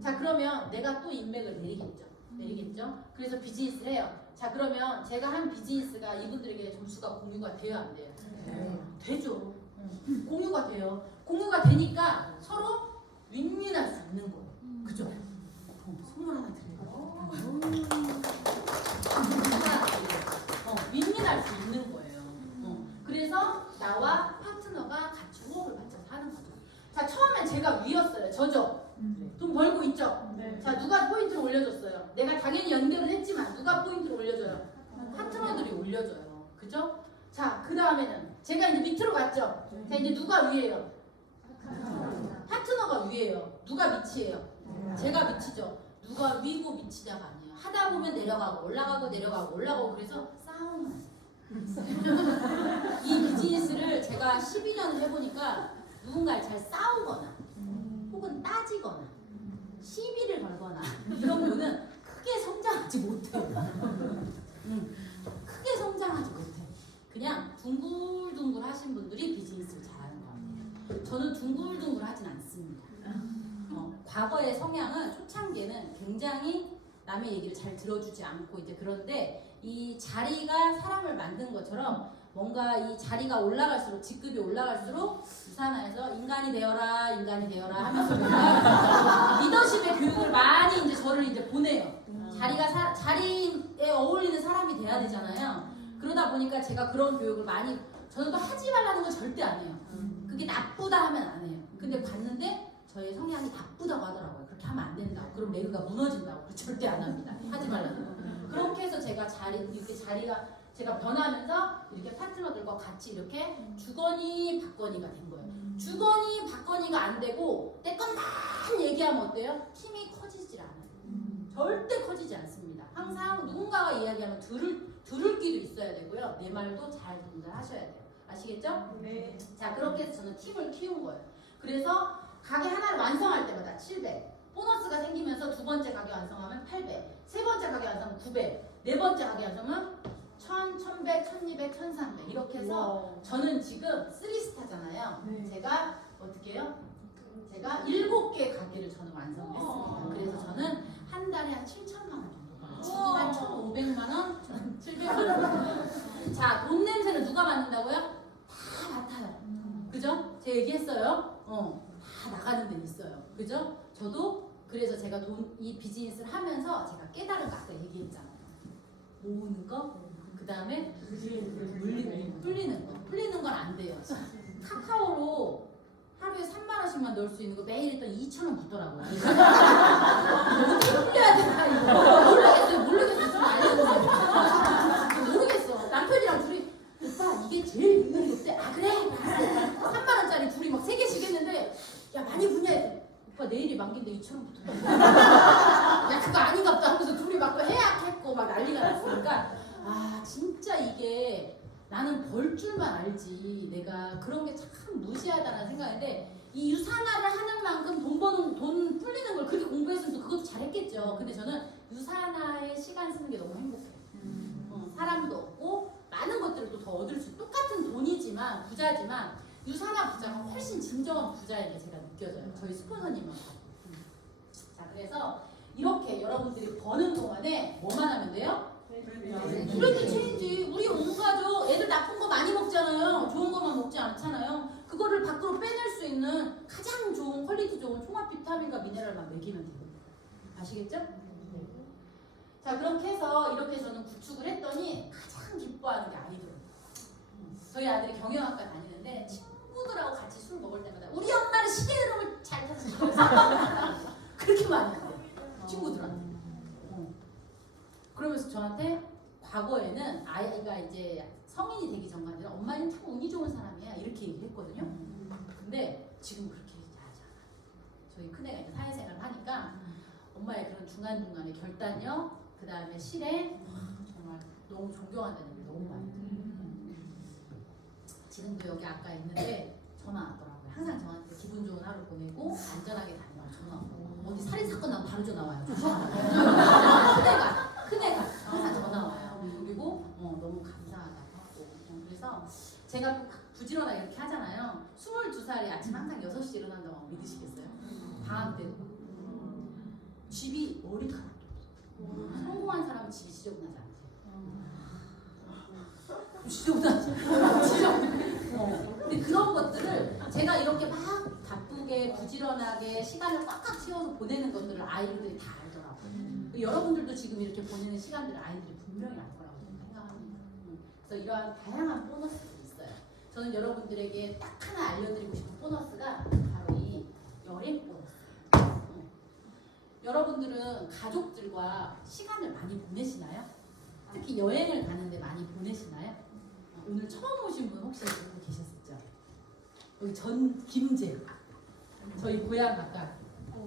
자 그러면 내가 또 인맥을 내리겠죠. 그래서 비즈니스를 해요. 자 그러면 제가 한 비즈니스가 이분들에게 점수가 공유가 돼요 안 돼요? 되죠. 공유가 돼요. 공유가 되니까 서로 윈윈할 수 있는 거예요. 그죠? 선물 하나 드려요. 윈윈할 수 있는 거예요. 그래서 나와 파트너가 같이 호흡을 맞춰서 하는 거죠. 자 처음엔 제가 위였어요. 저죠? 돈 벌고 있죠? 네. 자 누가 포인트를 올려줬어요? 내가 당연히 연결을 했지만 누가 포인트를 올려줘요? 파트너들이 올려줘요. 그죠? 자 그 다음에는 제가 이제 밑으로 갔죠? 자 이제 누가 위에요? 파트너가 위에요. 누가 밑이에요? 제가 밑이죠. 누가 위고 밑이냐가 아니에요. 하다 보면 내려가고 올라가고 내려가고 올라가고 그래서 싸움을 이 비즈니스를 제가 12년을 해보니까 누군가를 잘 싸우거나 혹은 따지거나 시비를 걸거나 이런 분은 크게 성장하지 못해요. 크게 성장하지 못해요. 그냥 둥글둥글 하신 분들이 비즈니스를 잘하는 것 같아요. 저는 둥글둥글 하진 않습니다. 과거의 성향은 초창기에는 굉장히 남의 얘기를 잘 들어주지 않고 이제 그런데 이 자리가 사람을 만든 것처럼 뭔가 이 자리가 올라갈수록 직급이 올라갈수록 유산화에서 인간이 되어라 하면서 리더십의 교육을 많이 이제 저를 이제 보내요. 자리에 어울리는 사람이 돼야 되잖아요. 그러다 보니까 제가 그런 교육을 많이 저는 또 하지 말라는 건 절대 안 해요. 그게 나쁘다 하면 안 해요. 근데 봤는데 저의 성향이 나쁘다고 하더라고요. 그렇게 하면 안 된다고. 그럼 레그가 무너진다고. 절대 안 합니다. 하지 말라는 거. 그렇게 해서 제가 이렇게 자리가 제가 변하면서 이렇게 파트너들과 같이 이렇게 주거니 받거니가 된 거예요. 주거니 받거니가 안 되고 내 것만 얘기하면 어때요? 팀이 커지질 않아요. 절대 커지지 않습니다. 항상 누군가가 이야기하면 들을 귀도 있어야 되고요. 내 말도 잘 전달하셔야 돼요. 아시겠죠? 네. 자 그렇게 해서 저는 팀을 키운 거예요. 그래서 가게 하나를 완성할 때마다 700 보너스가 생기면서 두 번째 가게 완성하면 800 세 번째 가게 완성하면 900. 네 번째 가게 하자면 1000, 1100, 1200, 1300 이렇게 해서 저는 지금 3스타잖아요. 네. 제가 어떻게 해요? 제가 7개 가게를 저는 완성했습니다. 그래서 저는 한 달에 한 7천만 원 정도 벌어요. 지금 한 1,500만 원, 700만 원. 자, 돈 냄새는 누가 맡는다고요? 다 맡아요. 그죠? 제가 얘기했어요. 다 나가는 데는 있어요. 그죠? 저도 그래서 제가 이 비즈니스를 하면서 제가 깨달은 거 아까 얘기했잖아요. 모으는 거, 그 다음에 풀리는 거. 풀리는 건 안 돼요. 카카오로 하루에 3만 원씩만 넣을 수 있는 거 매일 했더니 2,000원 붙더라고요. 어떻게 풀려야 되나 이거 모르겠어요. 좀 알려주세요. 모르겠어. 남편이랑 둘이 오빠 이게 제일 있는 게 없대. 아 그래? 3만 원짜리 둘이 막 3개씩 했는데 야 많이 부냐 했더니 오빠 내일이 만기인데 2,000원 붙어. 야 그거 아닌갑다 하면서 둘이 막 해약했고 막 난리가 났으니까 아 진짜 이게 나는 벌 줄만 알지 내가 그런 게 참 무시하다는 생각인데 이 유산화를 하는 만큼 돈 풀리는 걸 그렇게 공부했으면 또 그것도 잘했겠죠. 근데 저는 유산화에 시간 쓰는 게 너무 행복해요. 사람도 없고 많은 것들을 또 더 얻을 수 똑같은 돈이지만 부자지만 유산화 부자가 훨씬 진정한 부자인 게 제가 느껴져요. 저희 스폰서님만 봐도. 자 그래서 이렇게 여러분들이 버는 동안에 뭐만 하면 돼요? 브랜드 체인지. 우리 온 가족 애들 나쁜 거 많이 먹잖아요. 좋은 것만 먹지 않잖아요. 그거를 밖으로 빼낼 수 있는 가장 좋은 퀄리티 좋은 종합 비타민과 미네랄만 먹이면 돼요. 아시겠죠? 자 그렇게 해서 이렇게 저는 구축을 했더니 가장 기뻐하는 게 아이들. 저희 아들이 경영학과 다니는데 친구들하고 같이 술 먹을 때마다 우리 엄마는 시계 흐름을 잘 타서 그렇게 많이 해요. 친구들한테. 그러면서 저한테 과거에는 아이가 이제 성인이 되기 전까지는 엄마는 참 운이 좋은 사람이야 이렇게 얘기를 했거든요. 근데 지금 그렇게 얘기하지 않아요. 저희 큰애가 이제 사회생활을 하니까 엄마의 그런 중간중간의 결단력 그 다음에 실행 정말 너무 존경한다는 얘기 너무 많이 들어요. 지금도 여기 아까 있는데 전화 왔더라고요. 항상 저한테 기분 좋은 하루 보내고 안전하게 다니라고 전화 오고 어디 살인사건 나면 바로 전화 와요. 큰애가 항상 전화 와요. 그리고 너무 감사하다고 하고 그래서 제가 또 부지런하게 이렇게 하잖아요. 22살이 아침 항상 6시에 일어난다고 믿으시겠어요? 방학 때도 집이 머리카락도 없어요. 성공한 사람은 집이 지저분하지 않대요. 지저분하지. 근데 그런 것들을 제가 이렇게 막 바쁘게 부지런하게 시간을 꽉꽉 채워서 보내는 것들을 아이들이 다 알더라고요. 여러분들도 지금 이렇게 보내는 시간들을 아이들이 분명히 알 거라고 생각합니다. 그래서 이러한 다양한 보너스들이 있어요. 저는 여러분들에게 딱 하나 알려드리고 싶은 보너스가 바로 이 여행 보너스예요. 여러분들은 가족들과 시간을 많이 보내시나요? 특히 여행을 가는데 많이 보내시나요? 오늘 처음 오신 분 혹시 누구 계셨었죠? 여기 김제 저희 고향 아까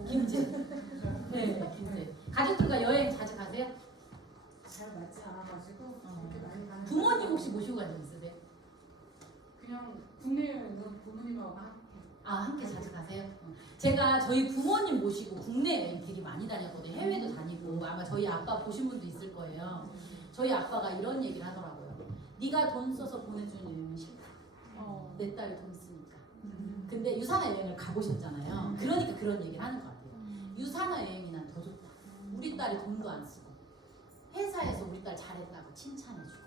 김제 네 김제 가족들과 여행 자주 가세요? 잘 맞지 않아가지고 그렇게 많이 가는 부모님 혹시 모시고 간 적 있으세요? 그냥 국내에 있는 부모님하고 함께 함께 자주 가세요? 제가 저희 부모님 모시고 국내 여행 되게 많이 다녔거든요. 해외도 다니고 아마 저희 아빠 보신 분도 있을 거예요. 저희 아빠가 이런 얘기를 하더라고요. 네가 돈 써서 보내주는 여행은 싫다. 내 딸이 돈 쓰니까. 근데 유산화 여행을 가보셨잖아요. 그러니까 그런 얘기를 하는 것 같아요. 유산화 여행이 난 더 좋다. 우리 딸이 돈도 안 쓰고 회사에서 우리 딸 잘했다고 칭찬해주고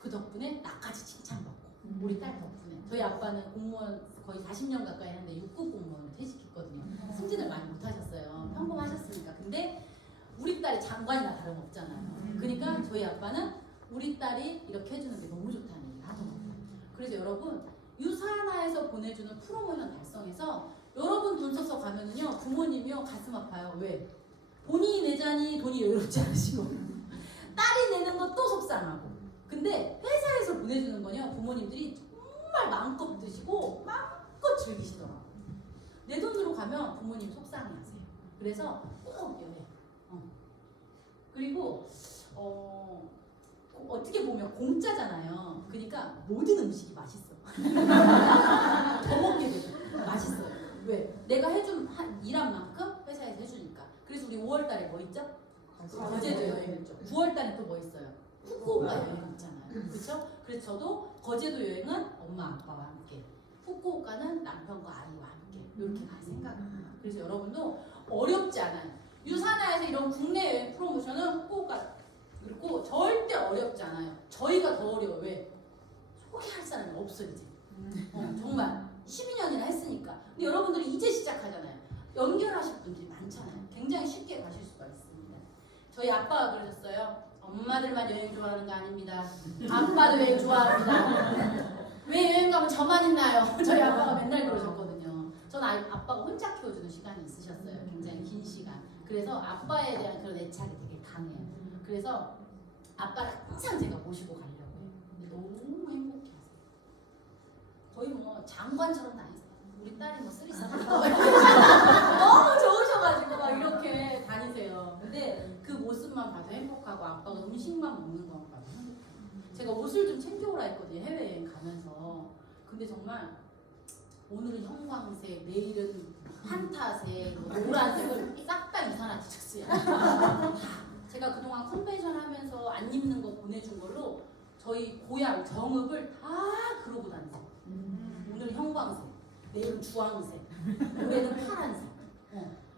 그 덕분에 나까지 칭찬받고 우리 딸 덕분에 저희 아빠는 공무원 거의 40년 가까이 했는데 6급 공무원으로 퇴직했거든요. 승진을 많이 못하셨어요. 평범하셨으니까. 근데 우리 딸이 장관이나 다름없잖아요. 그러니까 저희 아빠는 우리 딸이 이렇게 해주는 게 너무 좋다는 얘기를 하더라고요. 그래서 여러분 유산화에서 보내주는 프로모션 달성해서 여러분 돈 써서 가면은요 부모님이요 가슴 아파요. 왜? 본인이 내자니 돈이 여유롭지 않으시고 딸이 내는 것도 속상하고 근데 회사에서 보내주는 거요 부모님들이 정말 마음껏 드시고 마음껏 즐기시더라고요. 내 돈으로 가면 부모님 속상해하세요. 그래서 꼭 여행. 그리고 어떻게 보면 공짜잖아요. 그러니까 모든 음식이 맛있어. 더 먹게 되고 맛있어요. 왜? 내가 해준 일한 만큼 회사에서 해주니까. 그래서 우리 5월달에 뭐 있죠? 거제도 여행. 여행했죠. 9월달에 또 뭐 있어요? 후쿠오카 여행 있잖아요. 그렇죠? 그래서 저도 거제도 여행은 엄마 아빠와 함께, 후쿠오카는 남편과 아이와 함께 이렇게 갈 생각입니다. 그래서 여러분도 어렵지 않아요. 유산화에서 이런 국내 여행 프로모션은 후쿠오카 그리고 절대 어렵지 않아요. 저희가 더 어려워요. 왜? 소개할 사람이 없어 이제. 정말 12년이나 했으니까. 근데 여러분들이 이제 시작하잖아요. 연결하실 분들이 많잖아요. 굉장히 쉽게 가실 수가 있습니다. 저희 아빠가 그러셨어요. 엄마들만 여행 좋아하는 거 아닙니다. 아빠도 여행 좋아합니다. 왜 여행 가면 저만 있나요? 저희 아빠가 맨날 그러셨거든요. 저는 아빠가 혼자 키워주는 시간이 있으셨어요. 굉장히 긴 시간. 그래서 아빠에 대한 그런 애착이 되게 강해요. 그래서 아빠를 항상 제가 모시고 가려고 해요. 근데 너무 행복해하세요. 거의 뭐 장관처럼 다니세요. 우리 딸이 뭐 쓰리사 너무 좋으셔가지고 막 이렇게 다니세요. 근데 그 모습만 봐도 행복하고 아빠가 음식만 먹는 것만 봐도 행복해요. 제가 옷을 좀 챙겨오라 했거든요. 해외여행 가면서. 근데 정말 오늘은 형광색, 내일은 판타색, 뭐 노란색을 싹 다 이산화 티셔츠예요. 제가 그동안 컨벤션 하면서 안 입는 거 보내준 걸로 저희 고향 정읍을 다 그러고 다니세요. 오늘 형광색, 내일은 주황색, 올해는 파란색.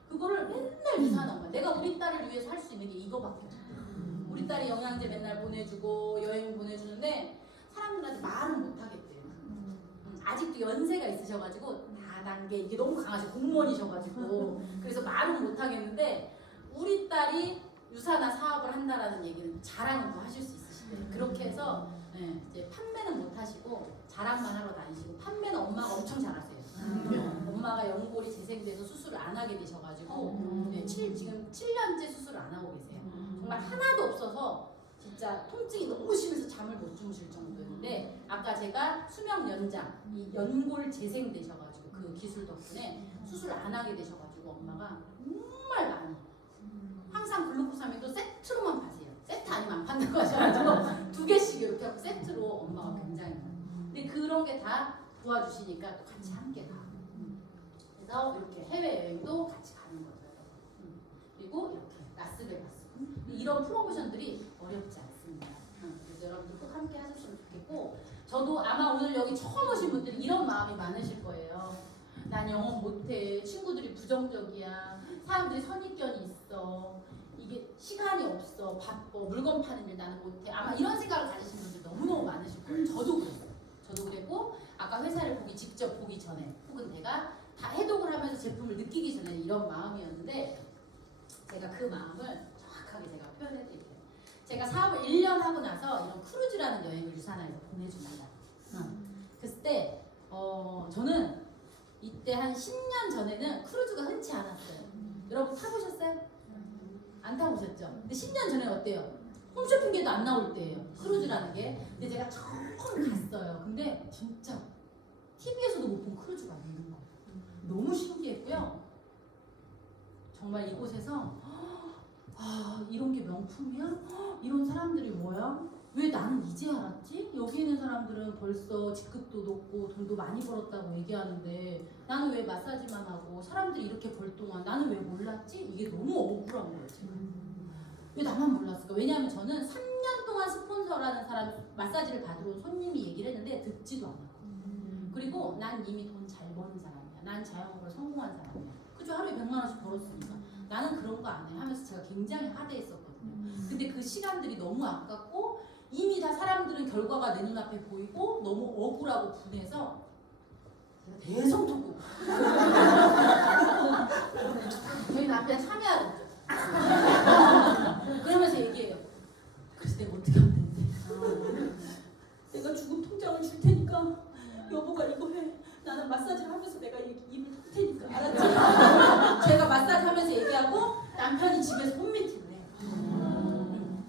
그거를 맨날 이사하는 거야. 내가 우리 딸을 위해서 할 수 있는 게 이거밖에 없어. 우리 딸이 영양제 맨날 보내주고 여행 보내주는데 사람들한테 말은 못 하겠대요. 아직도 연세가 있으셔가지고 다단계 이게 너무 강하죠. 공무원이셔가지고 그래서 말은 못 하겠는데 우리 딸이 유산화 사업을 한다라는 얘기는 자랑은 또 하실 수 있으시대요. 그렇게 해서 이제 판매는 못 하시고 자랑만 하러 다니시고 판매는 엄마가 엄청 잘하세요. 엄마가 연골이 재생돼서 수술을 안 하게 되셔가지고 지금 7년째 수술을 안 하고 계세요. 정말 하나도 없어서 진짜 통증이 너무 심해서 잠을 못 주무실 정도였는데 아까 제가 수명 연장, 이 연골 재생되셔가지고 그 기술 덕분에 수술을 안 하게 되셔가지고 엄마가 정말 많이 항상 글루코사민도 세트로만 파세요. 세트 아니면 안 판다고 하셔가지고 2개씩 이렇게 하고 세트로 엄마가 굉장히 많아요. 근데 그런 게 다 도와주시니까 또 같이 함께 가고 그래서 이렇게 해외여행도 같이 가는 거죠. 그리고 이렇게 라스베가스 이런 프로모션들이 어렵지 않습니다. 그래서 여러분들 꼭 함께 하셨으면 좋겠고 저도 아마 오늘 여기 처음 오신 분들이 이런 마음이 많으실 거예요. 난 영어 못해. 친구들이 부정적이야. 사람들이 선입견이 있어. 이게 시간이 없어. 바빠. 물건 파는 일 나는 못해. 아마 이런 생각을 가지신 분들 너무너무 많으실 거예요. 저도 그랬어요. 저도 그랬고 아까 회사를 직접 보기 전에 혹은 내가 다 해독을 하면서 제품을 느끼기 전에 이런 마음이었는데 제가 그 마음을 정확하게 제가 표현해 드릴게요. 제가 사업을 1년 하고 나서 이런 크루즈라는 여행을 유산화에서 보내줍니다. 그랬을 때 저는 이때 한 10년 전에는 크루즈가 흔치 않았어요. 여러분 타보셨어요? 안 타보셨죠? 근데 10년 전에 어때요? 홈쇼핑계도 안 나올 때예요. 크루즈라는 게. 근데 제가 처음 갔어요. 근데 진짜 TV에서도 못 본 크루즈가 있는 거예요. 너무 신기했고요. 정말 이곳에서 이런 게 명품이야? 이런 사람들이 뭐야? 왜 나는 이제 알았지? 여기 있는 사람들은 벌써 직급도 높고 돈도 많이 벌었다고 얘기하는데 나는 왜 마사지만 하고 사람들이 이렇게 벌 동안 나는 왜 몰랐지? 이게 너무 억울한 거예요. 제가. 왜 나만 몰랐을까? 왜냐하면 저는 3년 동안 스폰서라는 사람 마사지를 받으러 온 손님이 얘기를 했는데 듣지도 않았고 그리고 난 이미 돈 잘 버는 사람이야. 난 자영업으로 성공한 사람이야. 그죠? 하루에 100만 원씩 벌었으니까 나는 그런 거 안 해 하면서 제가 굉장히 하대했었거든요. 근데 그 시간들이 너무 아깝고 이미 다 사람들은 결과가 내 눈앞에 보이고 너무 억울하고 분해서 제가 대성통곡 저희 남편 참여하죠. 그러면서 얘기해요. 그래서 내가 어떻게 하면 되는데 내가 죽음 통장을 줄 테니까 여보가 이거 해. 나는 마사지 하면서 내가 입을 털 테니까 알았지? 제가 마사지 하면서 얘기하고 남편이 집에서 홈미팅을 해요.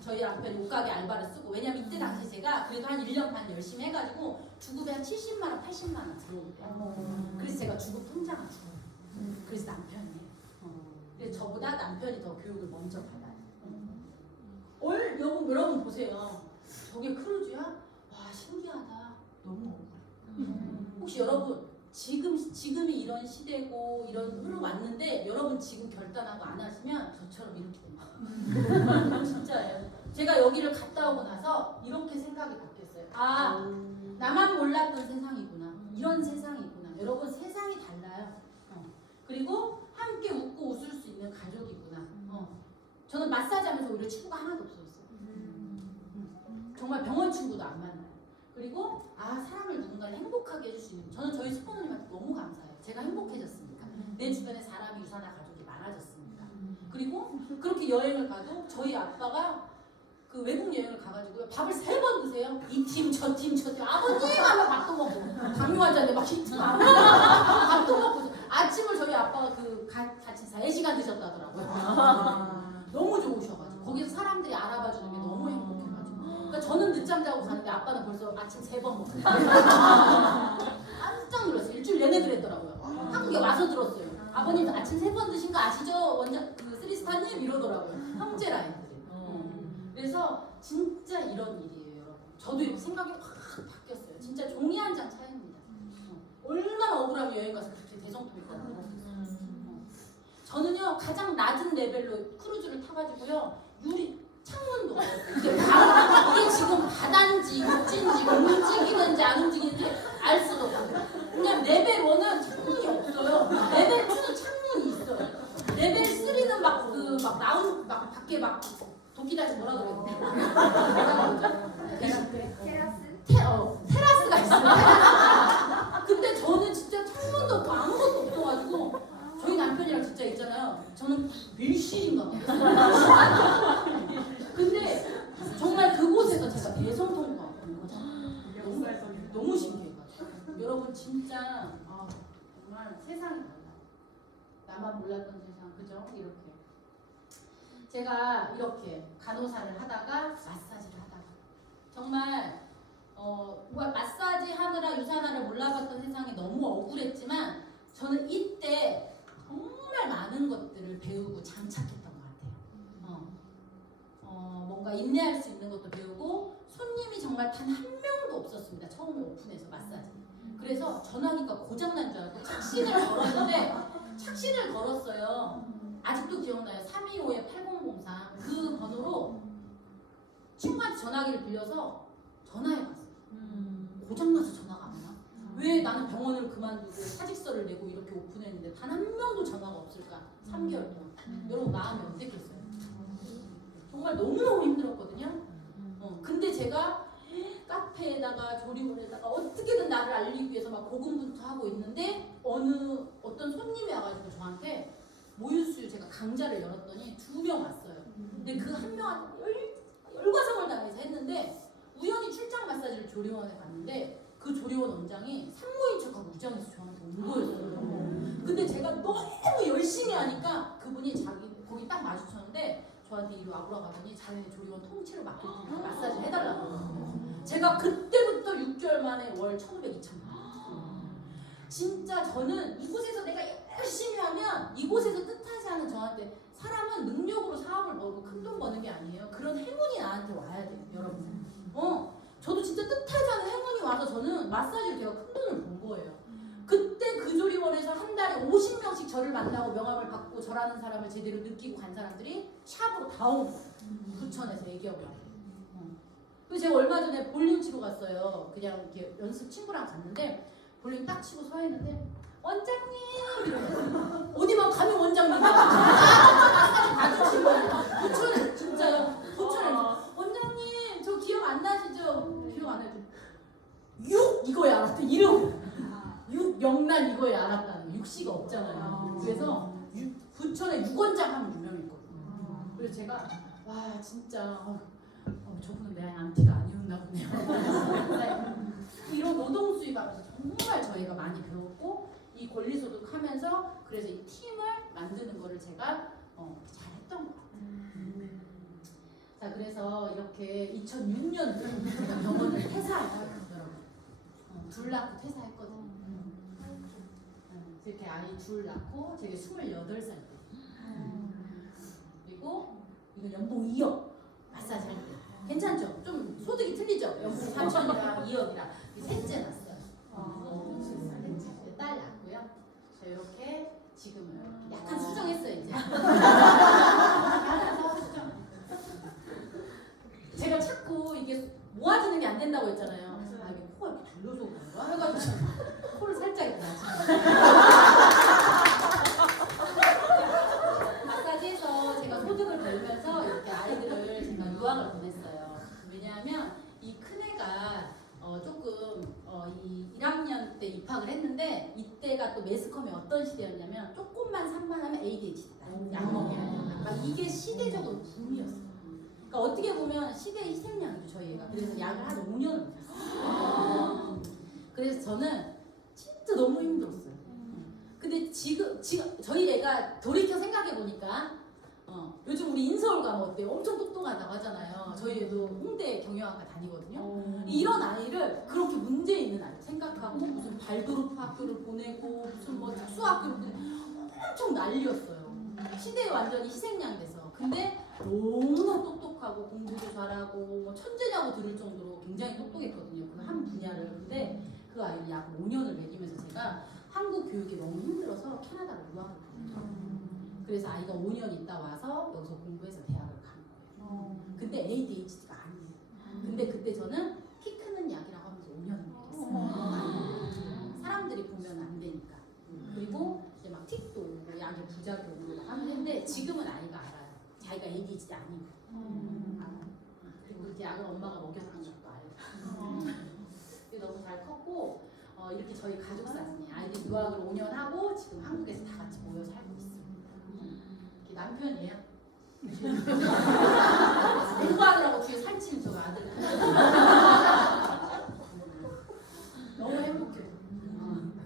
저희 남편이 옷가게 알바를 쓰고 왜냐면 이때 당시 제가 그래도 한 1년 반 열심히 해가지고 주급에 한 70만 원, 80만 원 들어오대요. 그래서 제가 주급 통장을 줘요. 그래서 남편이 해요. 그래서 저보다 남편이 더 교육을 먼저 받아요. 여러분 보세요. 저게 크루즈야? 와 신기하다. 너무 억울해. 혹시 여러분 지금이 이런 시대고 이런 흘러왔는데 여러분 지금 결단하고 안 하시면 저처럼 이렇게 됩니다. 진짜예요. 여기를 갔다 오고 나서 이렇게 생각이 바뀌었어요. 아, 나만 몰랐던 세상이구나. 이런 세상이구나. 여러분 세상이 달라요. 그리고 함께 웃고 웃을 수 있는 가족이구나. 저는 마사지 하면서 오히려 친구가 하나도 없었어요. 정말 병원 친구도 안 만나요. 그리고 사람을 누군가를 행복하게 해줄 수 있는, 저는 저희 스포너님한테 너무 감사해요. 제가 행복해졌으니까. 내 주변에 사람이 유산화 가족이 많아졌습니다. 그리고 그렇게 여행을 가도 저희 아빠가 그 외국 여행을 가가지고요, 밥을 3번 드세요. 이 팀, 저 팀, 저 팀. 아버님 하면 밥도 먹고, 당뇨 환자인데 막 밥도 먹고. 아침을 저희 아빠가 같이 4시간 드셨다더라고요. 너무 좋으셔가지고 거기서 사람들이 알아봐주는 게 너무 행복해가지고. 그러니까 저는 늦잠 자고 가는데 아빠는 벌써 아침 3번 먹어요. 깜짝 놀랐어요. 일주일 내내 그랬더라고요. 한국에 와서 들었어요. 아버님 아침 3번 드신 거 아시죠? 원장 쓰리스타님 이러더라고요. 형제 라인들이. 그래서 진짜 이런 일이에요, 여러분. 저도 이렇게 생각이 확 바뀌었어요. 진짜 종이 한 장 차이입니다. 얼마나 억울하면 여행 가서 그렇게 대성통일까지 먹었어요. 저는요 가장 낮은 레벨로 크루즈를 타가지고요 유리 창문도 없어요. 이게 지금 바다인지 육지인지 움직이는지 안 움직이는지 알 수도 없어요. 그냥 레벨 1은 창문이 없어요. 레벨 2는 창문이 있어요. 레벨 3는 막 밖에 막 도끼다시 뭐라 그래요? 테라스가 있어요. 근데 저는 진짜 창문도 없고 아무것도 없어가지고 저희 남편이랑 진짜 있잖아요. 저는 밀실인가 봐요. 근데 정말 그곳에서 제가 대성통과가 온 거죠. 너무 신기해가지고. 여러분 진짜 정말 세상이 달라. 나만 몰랐던 세상, 그죠? 이렇게. 제가 이렇게 간호사를 하다가 마사지를 하다가 정말 마사지 하느라 유산화를 몰라봤던 세상이 너무 억울했지만 저는 이때 정말 많은 것들을 배우고 장착했던 것 같아요. 뭔가 인내할 수 있는 것도 배우고 손님이 정말 단 한 명도 없었습니다. 처음에 오픈해서 마사지. 그래서 전화기가 고장난 줄 알고 착신을 걸었어요. 아직도 기억나요. 325-8003 그 번호로 친구한테 전화기를 빌려서 전화해봤어요. 고장나서 전화가 안 와? 왜 나는 병원을 그만두고 사직서를 내고 이렇게 오픈했는데 단 한 명도 전화가 없을까? 3개월 동안. 여러분 마음이 어땠겠어요? 정말 너무너무 힘들었거든요. 근데 제가 카페에다가 조리원에다가 어떻게든 나를 알리기 위해서 막 고군분투하고 있는데 어떤 손님이 와가지고 저한테 모유수유 제가 강좌를 열었더니 2명 왔어요. 근데 그 한 명한테 열과성을 당해서 했는데 우연히 출장 마사지를 조리원에 갔는데 그 조리원 원장이 산모인 척하고 우장해서 저한테 온 거였어요. 근데 제가 너무 열심히 하니까 그분이 거기 딱 마주쳤는데 저한테 이리 와보라고 하더니 자기네 조리원 통째로 맡길 테니까 마사지 해달라고. 제가 그때부터 6개월 만에 월 1,500, 2,000원. 진짜 저는 이곳에서 내가 열심히 하면 이곳에서 뜻하지 않은 저한테 사람은 능력으로 사업을 벌고 큰돈 버는 게 아니에요. 그런 행운이 나한테 와야 돼요, 여러분. 저도 진짜 뜻하지 않은 행운이 와서 저는 마사지로 제가 큰 돈을 번 거예요. 그때 그 조리원에서 한 달에 50명씩 저를 만나고 명함을 받고 저라는 사람을 제대로 느끼고 간 사람들이 샵으로 다 온 거예요. 부천에서 얘기하고 와요. 그래서 제가 얼마 전에 볼링 치러 갔어요. 그냥 이렇게 연습 친구랑 갔는데 볼링 딱 치고 서 있는데 원장님 이러면서 어디만 가면 원장님 마사지 받으신 거예요. 부천에 진짜요. 부천에 원장님 저 기억 안 나시죠? 기억 안 나죠? 6 이거에 알았대. 이름 6 영란 이거에 알았다는 6시가 없잖아요. 그래서 부천에 6원장 하면 유명했거든요. 그래서 제가 와 진짜 저분은 내 안티가 아니었나 보네요. 이런 노동 수입하면서 정말 저희가 많이 배웠고 이 권리소득 하면서 그래서 이 팀을 만드는 거를 제가 잘했던 것 같아요. 자 그래서 이렇게 2006년도에 제가 병원을 퇴사했어요. 여러분. 둘 낳고 퇴사했거든요. 이렇게 아이 둘 낳고 제가 28살 때. 그리고 이건 연봉 2억 마사지 할 때. 괜찮죠? 좀 소득이 틀리죠? 연봉 4천이랑 2억이랑 셋째 났어요. 딸 낳고요. 저 이렇게 지금은 약간 수정했어요 이제. 이게 모아지는 게 안 된다고 했잖아요. 아 이게 코가 이렇게 둘러서 그런가 해가지고 코를 살짝 이렇게 마사지해서 제가 소득을 벌면서 이렇게 아이들을 제가 유학을 보냈어요. 왜냐하면 이 큰애가 조금 이 1학년 때 입학을 했는데 이때가 또 매스컴이 어떤 시대였냐면 조금만 산만하면 ADHD다. 약 먹여야 된다. 막 이게 시대적으로 붐이었어요. 그러니까 어떻게 보면 시대의 희생양이죠 저희 애가. 그래서 약을 한 5년을 먹였어요. 그래서 저는 진짜 너무 힘들었어요. 근데 지금 저희 애가 돌이켜 생각해 보니까 요즘 우리 인서울 가면 어때요? 엄청 똑똑하다고 하잖아요. 저희 애도 홍대 경영학과 다니거든요. 이런 아이를 그렇게 문제 있는 아이 생각하고 무슨 발도르프 학교를 보내고 무슨 뭐 특수학교를 보내고 엄청 난리였어요. 시대에 완전히 희생양이 돼서. 근데 너무나 똑똑하고 공부도 잘하고 뭐 천재냐고 들을 정도로 굉장히 똑똑했거든요. 그 한 분야를. 근데 그 아이를 약 5년을 먹이면서 제가 한국 교육이 너무 힘들어서 캐나다로 유학을 보냈어요. 그래서 아이가 5년 있다 와서 여기서 공부해서 대학을 간 거예요. 근데 ADHD가 아니에요. 근데 그때 저는 키 크는 약이라고 하면서 5년을 먹였어요. 사람들이 보면 안 되니까. 그리고 이제 막 틱도 오고 약의 부작용으로 하는데 지금은 아이가 알아요. 자기가 ADHD 아니고. 알아요. 그리고 그렇게 약을 엄마가 먹였던 것도 알고. 너무 잘 컸고 이렇게 저희 가족 사진이 아이들 유학을 5년 하고 지금 한국에서 다 같이 모여 살고 있어요. 이게 남편이에요. 공부하느라고 뒤에 살찌는 저 아들. 너무 행복해요.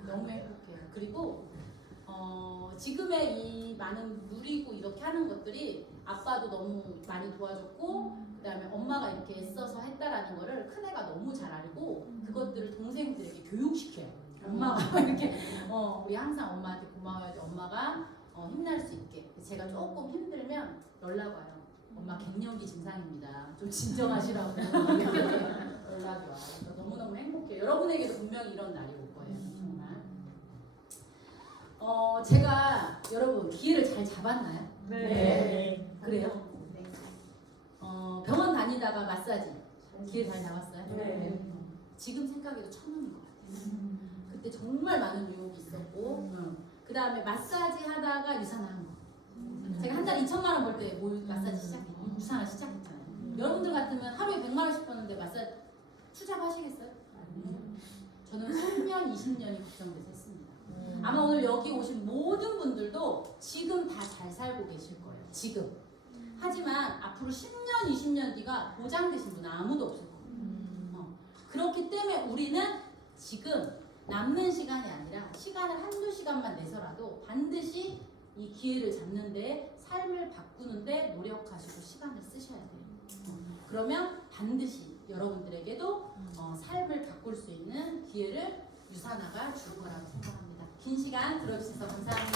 너무 행복해요. 그리고 지금의 이 많은 누리고 이렇게 하는 것들이 아빠도 너무 많이 도와줬고 그다음에 엄마가 이렇게 애써서 했다라는 거를 큰애가 너무 잘 알고 그것들을 동생들에게 교육시켜요. 엄마가 이렇게 우리 항상 엄마한테 고마워야지. 엄마가 힘날 수 있게. 제가 조금 힘들면 연락 와요. 엄마 갱년기 증상입니다. 좀 진정하시라고 이렇게 연락이 와요. 너무너무 행복해요. 여러분에게도 분명히 이런 날이 올 거예요. 정말. 제가 여러분 기회를 잘 잡았나요? 네. 그래요? 병원 다니다가 마사지 기회 잘 잡았어요? 네. 지금 생각해도 1,000원인 것 같아요. 그때 정말 많은 유혹이 있었고 그 다음에 마사지 하다가 유산한 거. 제가 한 달 2천만 원 벌 때 마사지 시작했고 유산을 시작했잖아요. 여러분들 같으면 하루에 100만 원씩 버는데 마사지 투잡하시겠어요? 저는 10년, 20년이 걱정돼서 했습니다. 아마 오늘 여기 오신 모든 분들도 지금 다 잘 살고 계실 거예요. 지금. 하지만 앞으로 10년, 20년 뒤가 보장되신 분은 아무도 없을 거예요. 그렇기 때문에 우리는 지금 남는 시간이 아니라 시간을 한두 시간만 내서라도 반드시 이 기회를 잡는데 삶을 바꾸는데 노력하시고 시간을 쓰셔야 돼요. 그러면 반드시 여러분들에게도 삶을 바꿀 수 있는 기회를 유산화가 줄 거라고 생각합니다. 긴 시간 들어주셔서 감사합니다.